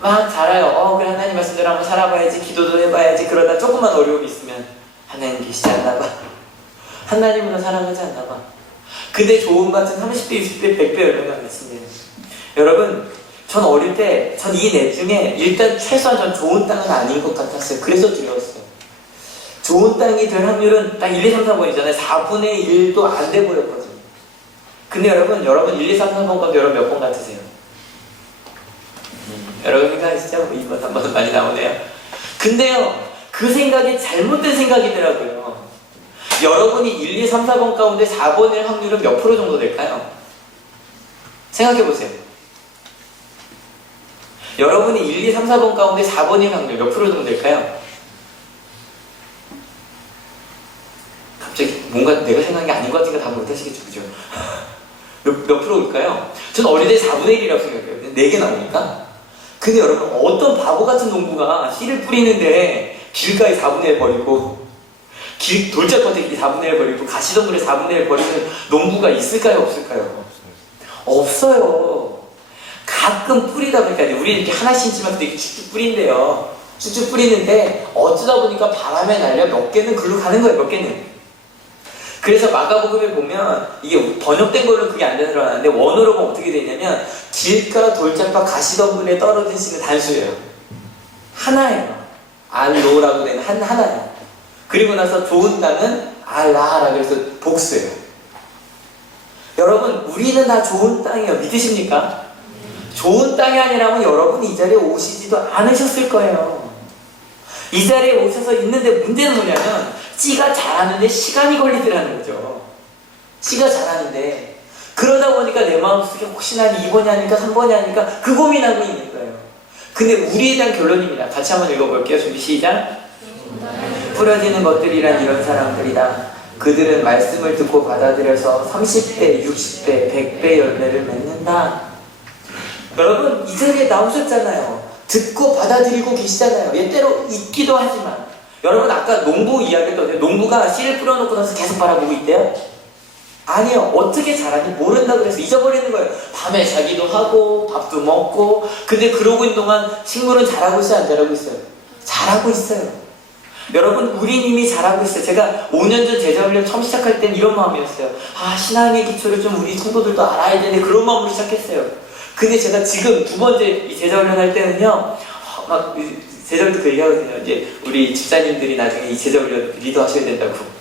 막 자라요. 그래, 하나님 말씀대로 한번 살아봐야지, 기도도 해봐야지. 그러다 조금만 어려움이 있으면 하나님 계시지 않나봐, 하나님으로 사랑하지 않나봐. 근데 좋은 밭은 30배, 60배, 100배 열매가 맺습니다. 여러분, 전 어릴 때 이 넷 중에 일단 최소한 전 좋은 땅은 아닌 것 같았어요. 그래서 두려웠어요. 좋은 땅이 될 확률은 딱 1, 2, 3, 4번이잖아요. 4분의 1도 안 돼 보였거든요. 근데 여러분 1, 2, 3, 4번 가도 여러분 몇 번 같으세요? 여러분 생각하시죠? 2번, 3번은 많이 나오네요. 근데요, 그 생각이 잘못된 생각이더라고요. 여러분이 1, 2, 3, 4번 가운데 4번일 확률은 몇 프로 정도 될까요? 생각해보세요. 여러분이 1, 2, 3, 4번 가운데 4번일 확률 몇 프로 정도 될까요? 갑자기 뭔가 내가 생각한 게 아닌 것 같으니까 답을 못하시겠죠, 그죠? 몇 프로일까요? 저는 어릴 때 4분의 1이라고 생각해요. 4개 나오니까. 근데 여러분, 어떤 바보 같은 농부가 씨를 뿌리는데 길가에 4분의 1 버리고, 돌짝밭에 4분의 1 버리고, 가시덤불에 4분의 1 버리는 농부가 있을까요, 없을까요? 없어요. 가끔 뿌리다 보니까, 우리 이렇게 하나 심지만 이렇게 쭉쭉 뿌린대요. 쭉쭉 뿌리는데 어쩌다 보니까 바람에 날려 몇 개는 글로 가는 거예요, 몇 개는. 그래서 마가복음에 보면 이게 번역된 걸로 그게 안 드러나는데, 원어로 보면 어떻게 되냐면, 길가, 돌짝밭, 가시덤불에 떨어진 씨는 단수예요. 하나예요. 알로라고 되는 하나예요. 그리고 나서 좋은 땅은 알라라, 그래서 복수예요. 여러분, 우리는 다 좋은 땅이에요. 믿으십니까? 좋은 땅이 아니라면 여러분이 이 자리에 오시지도 않으셨을 거예요. 이 자리에 오셔서 있는데 문제는 뭐냐면, 씨가 자라는데 시간이 걸리더라는 거죠. 씨가 자라는데. 그러다 보니까 내 마음속에 혹시나 2번이 아닐까, 3번이 아닐까, 그 고민하고 있는 거예요. 근데 우리에 대한 결론입니다. 같이 한번 읽어볼게요. 준비 시작. 뿌려지는 것들이란 이런 사람들이다. 그들은 말씀을 듣고 받아들여서 30배, 60배, 100배 열매를 맺는다. 여러분, 이 자리에 나오셨잖아요. 듣고 받아들이고 계시잖아요. 예, 때로 있기도 하지만. 여러분 아까 농부 이야기했던 농부가 씨를 뿌려놓고 나서 계속 바라보고 있대요? 아니요. 어떻게 자라니 모른다 그래서 잊어버리는 거예요. 밤에 자기도 하고 밥도 먹고. 근데 그러고 있는 동안 식물은 자라고 있어요? 안 자라고 있어요? 자라고 있어요. 여러분 우린 이미 잘하고 있어요. 제가 5년 전 제자훈련 처음 시작할 땐 이런 마음이었어요. 아, 신앙의 기초를 좀 우리 성도들도 알아야 되는데 그런 마음으로 시작했어요. 근데 제가 지금 두 번째 이 제자훈련 할 때는요, 막 제자들도 그 얘기하거든요. 이제 우리 집사님들이 나중에 이 제자훈련 리더하셔야 된다고.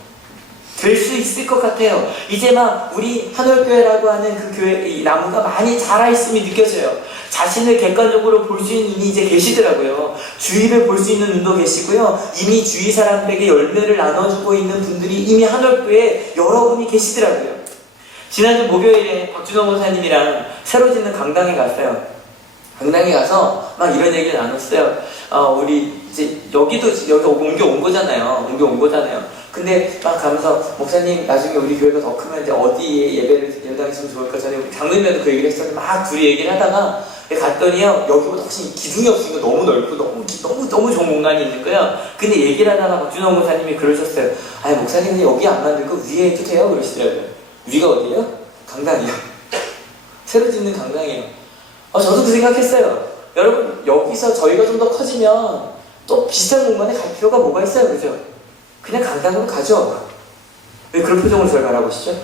될 수 있을 것 같아요. 이제 막 우리 한올교회라고 하는 그 교회 이 나무가 많이 자라있음이 느껴져요. 자신을 객관적으로 볼 수 있는 분이 이제 계시더라고요. 주위를 볼 수 있는 분도 계시고요. 이미 주위 사람들에게 열매를 나눠주고 있는 분들이 이미 한올교회에 여러분이 계시더라고요. 지난주 목요일에 박준호 목사님이랑 새로 짓는 강당에 갔어요. 강당에 가서 막 이런 얘기를 나눴어요. 우리 이제 여기 옮겨온 거잖아요. 근데 막 가면서 목사님 나중에 우리 교회가 더 크면 이제 어디에 예배를 연당했으면 좋을까 전에 장로님도 그 얘기를 했었는데 막 둘이 얘기를 하다가 갔더니요 여기보다 훨씬 기둥이 없으니까 너무 넓고 너무 좋은 공간이 있는 거예요. 근데 얘기를 하다가 박준호 목사님이 그러셨어요. 아니 목사님은 여기 안 만들고 위에 해도 돼요? 그러시더라고요. 위가 어디예요? 강당이요. 새로 짓는 강당이에요. 저도 그 생각했어요. 여러분 여기서 저희가 좀 더 커지면 또 비슷한 공간에 갈 필요가 뭐가 있어요, 그죠? 그냥 강당으로 가죠. 왜 그런 표정으로 저를 바라보시죠?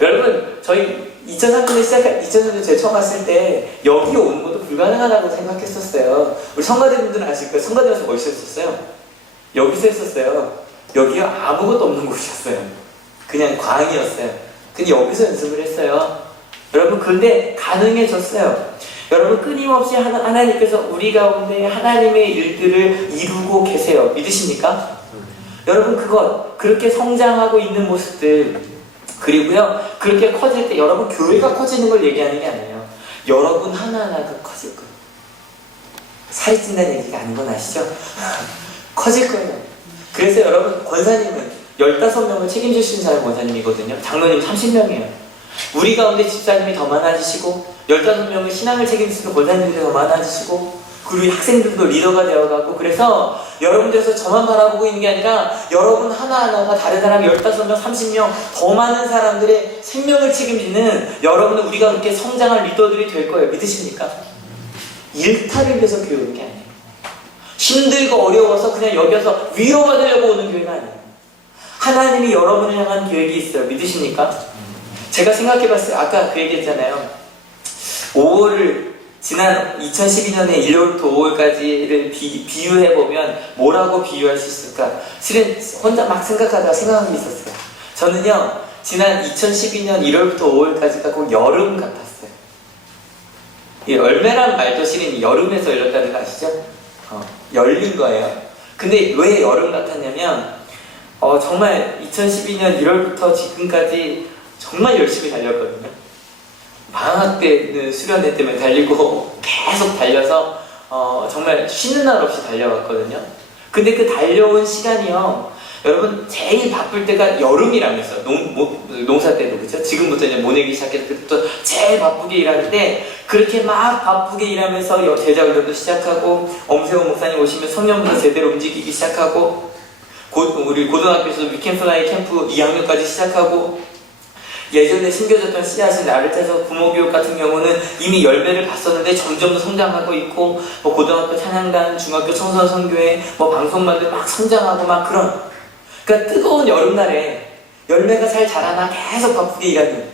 여러분 저희 2003년에 제가 처음 왔을 때 여기 오는 것도 불가능하다고 생각했었어요. 우리 성가대분들은 아실 거예요. 성가대에서 어디서 했었어요? 여기서 했었어요. 여기가 아무것도 없는 곳이었어요. 그냥 광이었어요. 근데 여기서 연습을 했어요. 여러분 근데 가능해졌어요. 여러분 끊임없이 하나님께서 우리 가운데 하나님의 일들을 이루고 계세요. 믿으십니까? 여러분 그렇게 성장하고 있는 모습들, 그리고요 그렇게 커질 때 여러분 교회가 커지는 걸 얘기하는 게 아니에요. 여러분 하나하나가 커질 거예요. 살이 찐다는 얘기가 아닌 건 아시죠? 커질 거예요. 그래서 여러분 권사님은 15명을 책임질 수 있는 사람이 권사님이거든요. 장로님 30명이에요. 우리 가운데 집사님이 더 많아지시고 15명의 신앙을 책임지는 권사님들이 더 많아지시고 그리고 학생들도 리더가 되어가고 그래서 여러분들에서 저만 바라보고 있는 게 아니라 여러분 하나하나가 다른 사람이 15명, 30명 더 많은 사람들의 생명을 책임지는 여러분은 우리가 그렇게 성장할 리더들이 될 거예요. 믿으십니까? 일탈을 위해서 교회 오는 게 아니에요. 힘들고 어려워서 그냥 여기서 위로받으려고 오는 교회가 아니에요. 하나님이 여러분을 향한 계획이 있어요. 믿으십니까? 제가 생각해봤어요. 아까 그 얘기했잖아요. 5월을 지난 2012년에 1월부터 5월까지를 비유해보면 뭐라고 비유할 수 있을까? 실은 혼자 막 생각하다가 생각한 게 있었어요. 저는요 지난 2012년 1월부터 5월까지가 꼭 여름 같았어요. 이 열매란 말도 실은 여름에서 열렸다는 거 아시죠? 열린 거예요. 근데 왜 여름 같았냐면 정말 2012년 1월부터 지금까지 정말 열심히 달렸거든요. 방학 때는 수련회 때문에 달리고 계속 달려서 정말 쉬는 날 없이 달려왔거든요. 근데 그 달려온 시간이요 여러분 제일 바쁠 때가 여름이라면서요. 농사 때도 그렇죠? 지금부터 이제 모내기 시작해서 그때부터 제일 바쁘게 일하는데 그렇게 막 바쁘게 일하면서 제자훈련도 시작하고 엄세호 목사님 오시면 성령부터 제대로 움직이기 시작하고 우리 고등학교에서도 위캠프나이 캠프 2학년까지 시작하고 예전에 심겨졌던 씨앗이 나를 떼서 부모교육 같은 경우는 이미 열매를 봤었는데 점점 더 성장하고 있고 고등학교 찬양단, 중학교 청소년 선교회, 방송반들 막 성장하고 막 그러니까 뜨거운 여름날에 열매가 잘 자라나 계속 바쁘게 일하는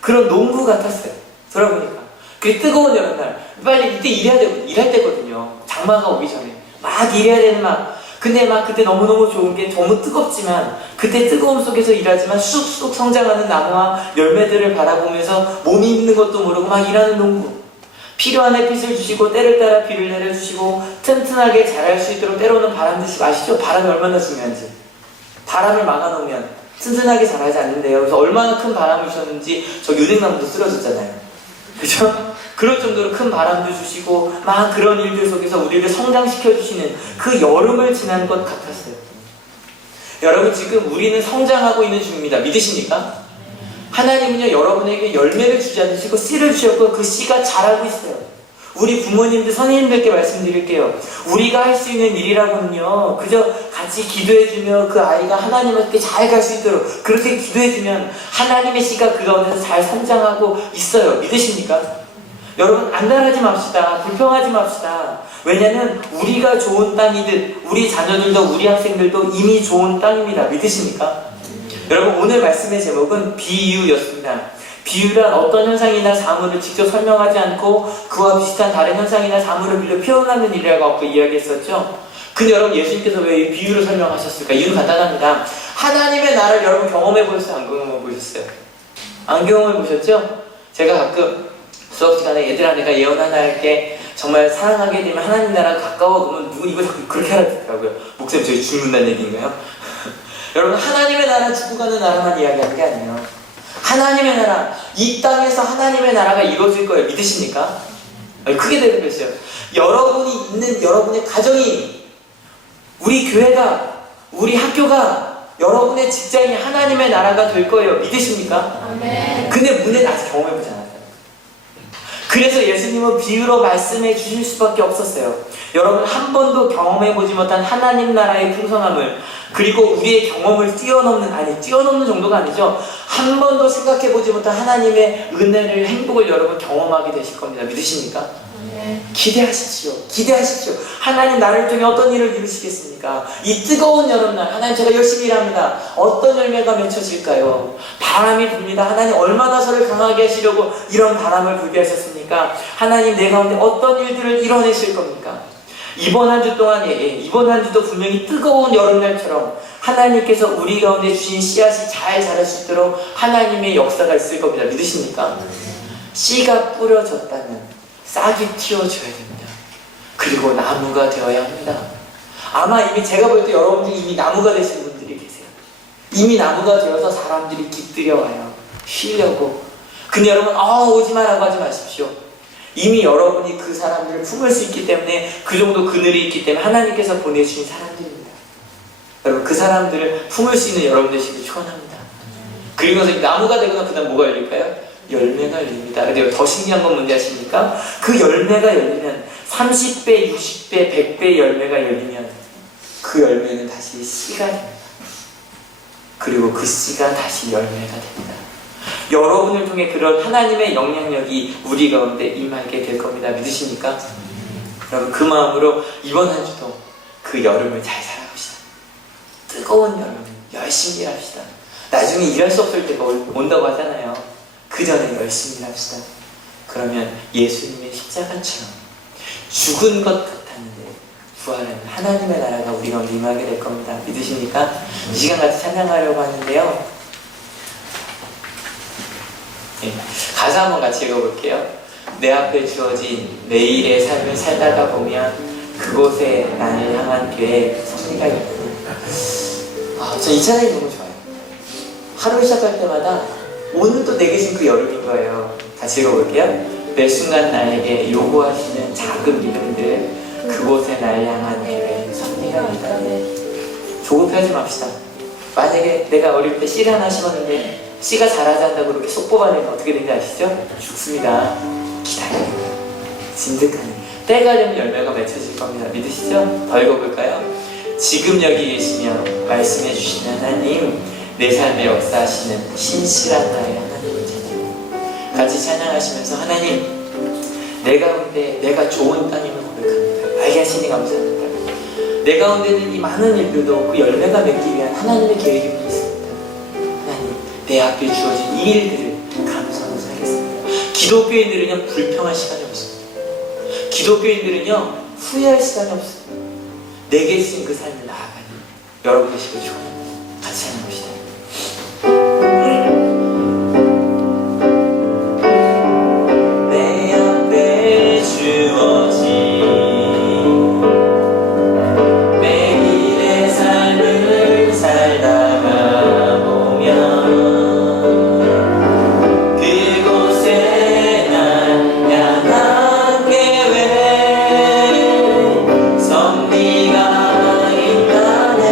그런 농부 같았어요. 돌아보니까 그 뜨거운 여름날 빨리 이때 일할 때거든요. 장마가 오기 전에 막 일해야 되는 근데 그때 너무너무 좋은 게 너무 뜨겁지만 그때 뜨거움 속에서 일하지만 쑥쑥 성장하는 나무와 열매들을 바라보면서 몸이 있는 것도 모르고 막 일하는 농부. 필요한 햇빛을 주시고 때를 따라 비를 내려주시고 튼튼하게 자랄 수 있도록 때로는 바람 주시고 아시죠? 바람이 얼마나 중요한지. 바람을 막아놓으면 튼튼하게 자라지 않는데요. 그래서 얼마나 큰 바람을 주셨는지 저 유능나무도 쓰러졌잖아요. 그죠? 그럴 정도로 큰 바람도 주시고 막 그런 일들 속에서 우리를 성장시켜주시는 그 여름을 지난 것 같았어요. 여러분 지금 우리는 성장하고 있는 중입니다. 믿으십니까? 하나님은요 여러분에게 열매를 주지 않으시고 씨를 주셨고 그 씨가 자라고 있어요. 우리 부모님들, 선생님들께 말씀드릴게요. 우리가 할 수 있는 일이라고는요, 그저 같이 기도해주며 그 아이가 하나님께 잘 갈 수 있도록 그렇게 기도해주면 하나님의 씨가 그 가운데서 잘 성장하고 있어요. 믿으십니까? 여러분, 안달하지 맙시다. 불평하지 맙시다. 왜냐면 우리가 좋은 땅이듯 우리 자녀들도 우리 학생들도 이미 좋은 땅입니다. 믿으십니까? 여러분, 오늘 말씀의 제목은 비유였습니다. 비유란 어떤 현상이나 사물을 직접 설명하지 않고 그와 비슷한 다른 현상이나 사물을 빌려 표현하는 일이라고 아까 이야기했었죠. 근데 여러분, 예수님께서 왜 이 비유를 설명하셨을까? 이유는 간단합니다. 하나님의 나라를 여러분 경험해 보셨어요? 안 경험해 보셨어요? 안 경험해 보셨죠? 제가 가끔 수업 시간에 얘들아, 내가 예언 하나 할게. 정말 사랑하게 되면 하나님 나라가 가까워. 그러면 누구 이거 자꾸 그렇게 하더라고요. 목사님, 저희 죽는다는 얘기인가요? 여러분, 하나님의 나라, 죽어가는 나라만 이야기하는 게 아니에요. 하나님의 나라, 이 땅에서 하나님의 나라가 이루어질 거예요. 믿으십니까? 크게 대답했어요. 여러분이 있는 여러분의 가정이, 우리 교회가, 우리 학교가, 여러분의 직장이 하나님의 나라가 될 거예요. 믿으십니까? 아멘. 근데 문제는 아직 경험해보지 않았어요. 그래서 예수님은 비유로 말씀해 주실 수밖에 없었어요. 여러분, 한 번도 경험해보지 못한 하나님 나라의 풍성함을, 그리고 우리의 경험을 뛰어넘는 정도가 아니죠. 한 번도 생각해보지 못한 하나님의 은혜를, 행복을 여러분 경험하게 되실 겁니다. 믿으십니까? 기대하십시오. 기대하십시오. 하나님 나를 통해 어떤 일을 이루시겠습니까? 이 뜨거운 여름날, 하나님 제가 열심히 일합니다. 어떤 열매가 맺혀질까요? 바람이 붑니다. 하나님 얼마나 저를 강하게 하시려고 이런 바람을 불게 하셨습니까? 하나님 내 가운데 어떤 일들을 이뤄내실 겁니까? 이번 한 주 동안, 이번 한 주도 분명히 뜨거운 여름날처럼 하나님께서 우리 가운데 주신 씨앗이 잘 자랄 수 있도록 하나님의 역사가 있을 겁니다. 믿으십니까? 씨가 뿌려졌다면 싹이 틔워져야 됩니다. 그리고 나무가 되어야 합니다. 아마 이미 제가 볼 때 여러분들이 이미 나무가 되신 분들이 계세요. 이미 나무가 되어서 사람들이 깃들여 와요. 쉬려고. 근데 여러분, 오지 마라고 하지 마십시오. 이미 여러분이 그 사람들을 품을 수 있기 때문에, 그 정도 그늘이 있기 때문에 하나님께서 보내주신 사람들입니다. 여러분, 그 사람들을 품을 수 있는 여러분 되시길 축원합니다. 그리고 나서 나무가 되거나 그 다음 뭐가 열릴까요? 열매가 열립니다. 근데 더 신기한 건 뭔지 아십니까? 그 열매가 열리면 30배, 60배, 100배 열매가 열리면 그 열매는 다시 씨가 됩니다. 그리고 그 씨가 다시 열매가 됩니다. 여러분을 통해 그런 하나님의 영향력이 우리 가운데 임하게 될 겁니다. 믿으십니까? 여러분, 그 마음으로 이번 한 주도 그 여름을 잘 살아봅시다. 뜨거운 여름 열심히 일합시다. 나중에 일할 수 없을 때가 온다고 하잖아요. 그 전에 열심히 일합시다. 그러면 예수님의 십자가처럼 죽은 것 같았는데 부활하는 하나님의 나라가 우리 가운데 임하게 될 겁니다. 믿으십니까? 이 시간 같이 찬양하려고 하는데요. 가사 한번 같이 읽어볼게요. 내 앞에 주어진 내일의 삶을 살다가 보면 그곳에 나를 향한 계획 섭리가 있고, 저 이 찬양이 너무 좋아요. 하루 시작할 때마다 오늘도 내게 신 그 여름인 거예요. 같이 읽어볼게요. 매 순간 나에게 요구하시는 작은 믿음들, 그곳에 나를 향한 계획 섭리가 있다. 조급하지 맙시다. 만약에 내가 어릴 때 씨를 하나 심었는데 씨가 자라지 않다고 그렇게 쏙 뽑아내면 어떻게 되는지 아시죠? 죽습니다. 기다려요. 진득하니 때가 되면 열매가 맺혀질 겁니다. 믿으시죠? 더 읽어볼까요? 지금 여기 계시며 말씀해 주시는 하나님, 내 삶에 역사하시는 신실한 나의 하나님을 찬양해요. 같이 찬양하시면서 하나님, 내 가운데 내가 좋은 땅임을 고백합니다. 알게 하시니 감사합니다. 내 가운데는 이 많은 일들도 그 열매가 맺기 위한 하나님의 계획이 있습니다. 내 앞에 주어진 이 일들을 감사하고 살겠습니다. 기독교인들은요, 불평할 시간이 없습니다. 기독교인들은요, 후회할 시간이 없습니다. 내게 주신 그 삶을 나아가니 여러분 되시길 축원합니다. 같이 찬양합시다. 내 앞에 주어진 매일의 삶을 살다가 보면 섭리가 있다네.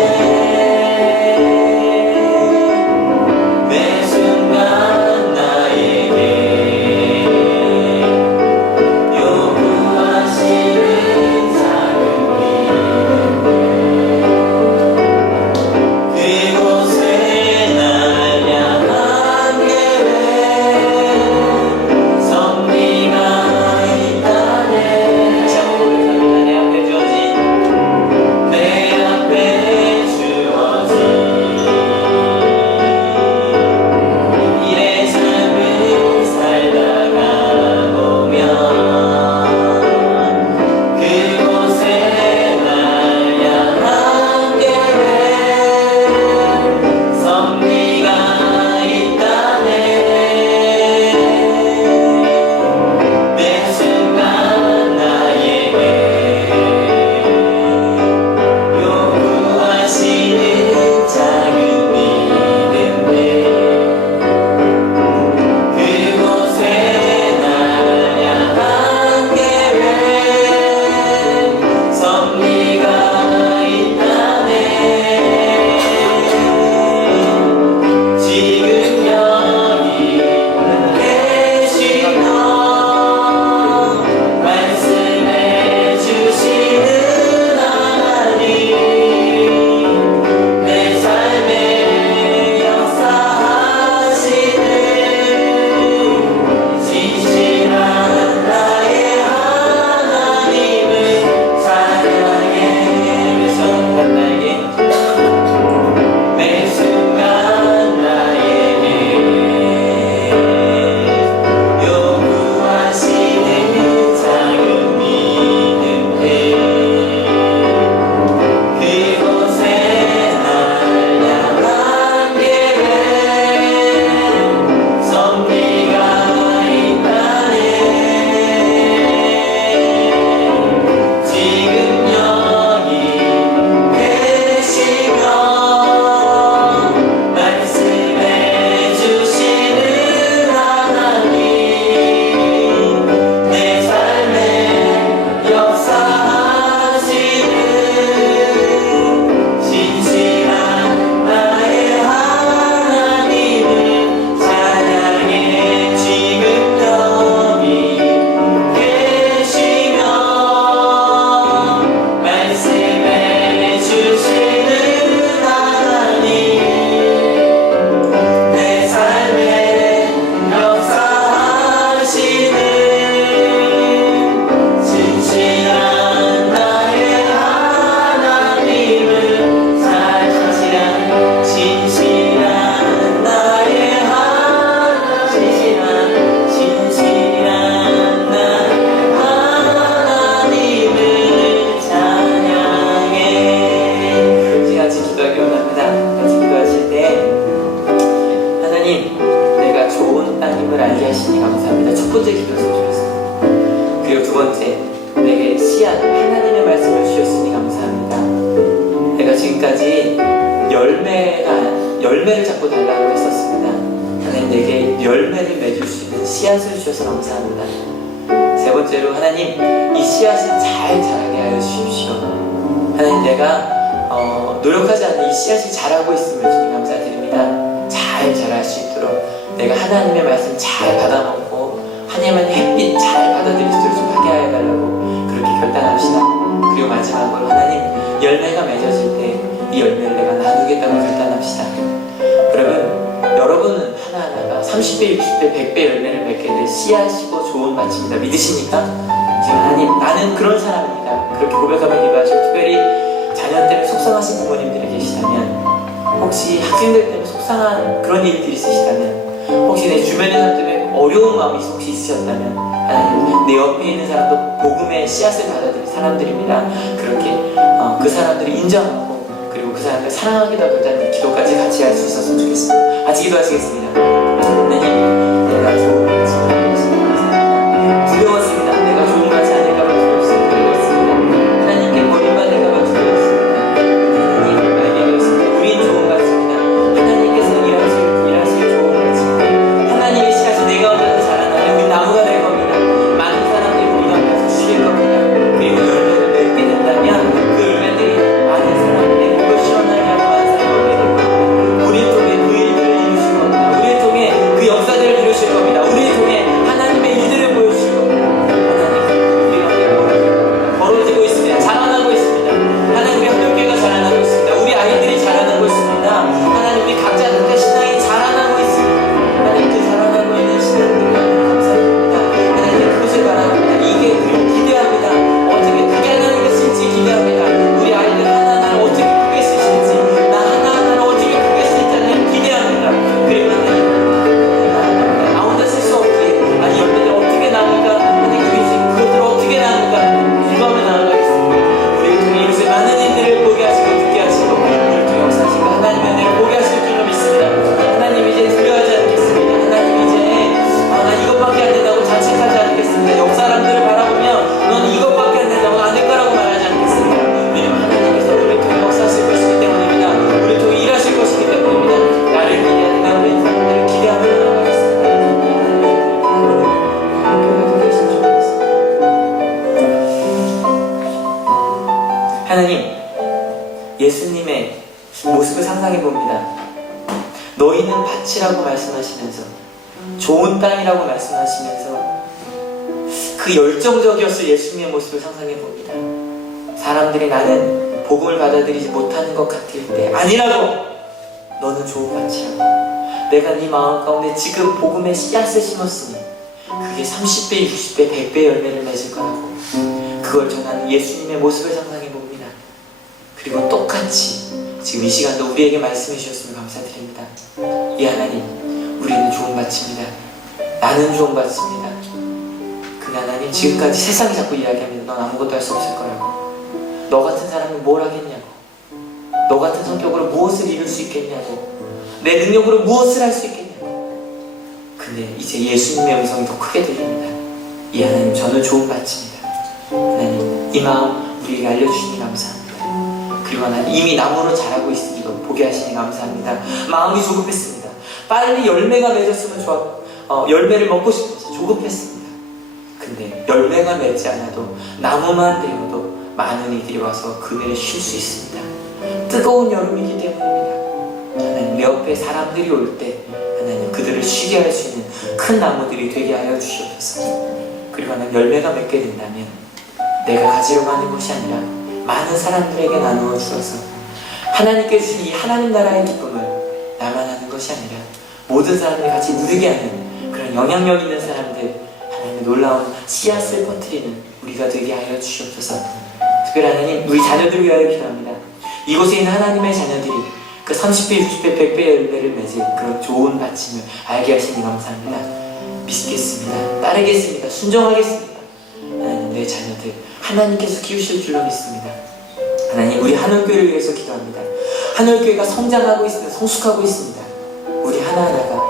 알게 하시니 감사합니다. 첫 번째 기도였으면 좋겠습니다. 그리고 두 번째, 내게 씨앗 하나님의 말씀을 주셨으니 감사합니다. 내가 지금까지 열매를 자꾸 달라고 했었습니다. 하나님, 내게 열매를 맺을 수 있는 씨앗을 주셔서 감사합니다. 세 번째로, 하나님, 이 씨앗이 잘 자라게 하여 주십시오. 하나님, 내가 노력하지 않는 이 씨앗이 자라고 있음을 주님 감사드립니다. 잘 자랄 수 있도록 내가 하나님의 말씀 잘 받아먹고 하나님의 햇빛 잘 받아들일 수 있도록 좀 하게 하여달라고 그렇게 결단합시다. 그리고 마지막으로, 하나님, 열매가 맺어질 때 이 열매를 내가 나누겠다고 결단합시다. 여러분은 하나하나가 30배, 60배, 100배 열매를 맺게 될 씨앗이고 좋은 밭입니다. 믿으십니까? 지금 하나님, 나는 그런 사람입니다. 그렇게 고백하며 기도하시고, 특별히 자녀 때문에 속상하신 부모님들이 계시다면, 혹시 학생들 때문에 속상한 그런 일들이 있으시다면, 혹시 내 주변의 사람 때문에 어려운 마음이 혹시 있으셨다면, 하나님, 내 옆에 있는 사람도 복음의 씨앗을 받아들인 사람들입니다. 그렇게 그 사람들을 인정하고, 그리고 그 사람을 사랑하기도 하는 기도까지 같이 할 수 있었으면 좋겠습니다. 같이 기도하시겠습니다. 하나님, 내가 좋은 같이 감사합니다. 두려웠습니다. 내가 좋은 같이 아닐까봐 두려웠습니다. 하나님께 버림받을까봐 두려웠습니다. 하나님, 알게 되었습니다. 우린 좋은 같습니다. 하나님께서 일하실 좋은 같습니다. 하나님의 씨앗이 내가 얻어서 자라나면 우리 나무가 될 겁니다. 많은 사람들이 우리가 가서 주실 겁니다. 그리고 열매를 맺게 된다면 그 열매들이 많은 사람들의 목을 시원하게 하고 많은 사람을 얻게 되고, 우리를 통해 그 일들을 이루실 겁니다. 우리를 통해 그 역사들을 이루실 겁니다. 우리를 통해 하나님의 일들을 보여주실 겁니다. 하나님, 우리 가운데 벌어지고 있습니다. 자라나고 있습니다. 하나님, 우리 한국교회가 자라나고 있습니다. 우리 아이들이 자라나고 있습니다. 하나님, 우리 각자 신앙이 자라나고 있습니다. 하나님, 그 자라나고 있는 신앙들을 감사드립니다. 하나님, 그것을 바랍니다. 이게 그리고 기대합니다. 어떻게 크게 하나님께 쓸지 기대합니다. 우리 아이들 하나하나를 어떻게 크게 쓰실지, 나 하나하나를 어떻게 크게 쓸지 하나님 기대합니다. 그리고 하나님, 나 혼자 쓸 수 없기에 아니 열매를 어떻게 나눌까, 하나님 그것들을 어떻게 나눌까 기도하며 나아가겠습니다. 우리를 통해 이곳에 많은 일들을 보게 하시고 듣게 하시고 우리를 통해 역사하시고 하나님의 은혜를 보게 하실 줄로 믿습니다. 하나님, 이제 두려워하지 않겠습니다. 하나님, 이제 난 이것밖에 안 된다고 자책하지 않겠습니다. 옆 사람들을 바라보면 넌 이것밖에 안 된다고 안 될 거라고 말하지 않겠습니다. 왜냐면 하나님께서 우리를 통해 역사하실 것이기 때문입니다. 우리를 통해 일하실 것이기 때문입니다. 나를 기대하는 나 우리 사람들을 기대하며 나아가겠습니다. 하나님, 예수님의 모습을 상상해 봅니다. 너희는 밭이라고 말씀하시면서, 좋은 땅이라고 말씀하시면서 그 열정적이었을 예수님의 모습을 상상해 봅니다. 사람들이 나는 복음을 받아들이지 못하는 것 같을 때, 아니라고, 너는 좋은 밭이라고, 내가 네 마음 가운데 지금 복음의 씨앗을 심었으니 그게 30배, 60배, 100배 열매를 맺을 거라고, 그걸 전하는 예수님의 모습을 상상해 봅니다. 그리고 똑같이 지금 이 시간도 우리에게 말씀해 주셨으면 감사드립니다. 이 하나님, 우리는 좋은 밭입니다. 나는 좋은 밭입니다. 그 하나님, 지금까지 세상이 자꾸 이야기합니다. 넌 아무것도 할 수 없을 거라고. 너 같은 사람이 뭘 하겠냐고. 너 같은 성격으로 무엇을 이룰 수 있겠냐고. 내 능력으로 무엇을 할 수 있겠냐고. 근데 이제 예수님의 음성이 더 크게 들립니다. 이 하나님, 저는 좋은 밭입니다. 하나님, 이 마음 우리에게 알려주시니 감사합니다. 그리고 하나님, 이미 나무로 자라고 있으니 보게 하시니 감사합니다. 마음이 조급했습니다. 빨리 열매가 맺었으면 열매를 먹고 싶어서 조급했습니다. 근데 열매가 맺지 않아도 나무만 되어도 많은 이들이 와서 그늘에 쉴 수 있습니다. 뜨거운 여름이기 때문입니다. 하나님, 내 옆에 사람들이 올 때 하나님, 그들을 쉬게 할 수 있는 큰 나무들이 되게 하여 주시옵소서. 그리고 하나님, 열매가 맺게 된다면 내가 가지려고 하는 것이 아니라 많은 사람들에게 나누어 주어서 하나님께 주신 이 하나님 나라의 기쁨을 나만 하는 것이 아니라 모든 사람들이 같이 누리게 하는 그런 영향력 있는 사람들, 하나님의 놀라운 씨앗을 퍼뜨리는 우리가 되게 하여 주시옵소서. 특별히 하나님, 우리 자녀들을 위하여 기도합니다. 이곳에 있는 하나님의 자녀들이 그 30배, 60배, 100배 열매를 맺을 그런 좋은 밭임을 알게 하시니 감사합니다. 믿겠습니다. 따르겠습니다. 순종하겠습니다. 하나님, 내 자녀들 하나님께서 키우실 줄로 믿습니다. 하나님, 우리 한올교회를 위해서 기도합니다. 한올교회가 성장하고 있습니다. 성숙하고 있습니다. 우리 하나하나가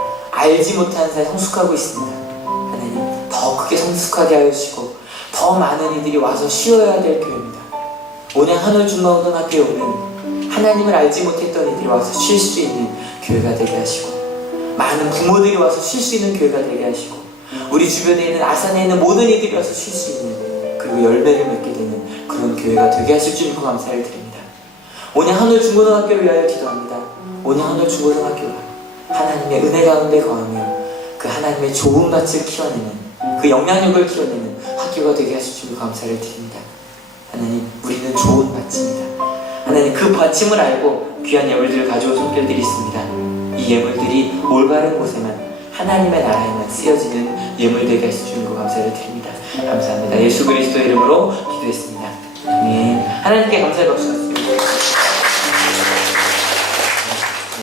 알지 못하는 사이 성숙하고 있습니다. 하나님 더 크게 성숙하게 하여 주시고 더 많은 이들이 와서 쉬어야 될 교회입니다. 온양 한올중마고등학교에 오는 하나님을 알지 못했던 이들이 와서 쉴 수 있는 교회가 되게 하시고 많은 부모들이 와서 쉴 수 있는 교회가 되게 하시고 우리 주변에 있는 아산에 있는 모든 이들이 와서 쉴 수 있는 그리고 열매를 맺게 되는 그런 교회가 되게 하실 줄 믿고 감사를 드립니다. 온양 한올중고등학교를 위하여 기도합니다. 온양 한올중고등학교가 하나님의 은혜 가운데 거하며 그 하나님의 좋은 밭을 키워내는 그 영향력을 키워내는 학교가 되게 하실 줄 믿고 감사를 드립니다. 하나님 우리는 좋은 밭입니다. 하나님 그 밭임을 알고 귀한 예물들을 가져온 손길들이 있습니다. 이 예물들이 올바른 곳에만 하나님의 나라에만 쓰여지는 예물 되게 하실 줄 믿고 감사를 드립니다. 감사합니다. 예수 그리스도의 이름으로 기도했습니다. 아멘. 하나님께 감사의 박수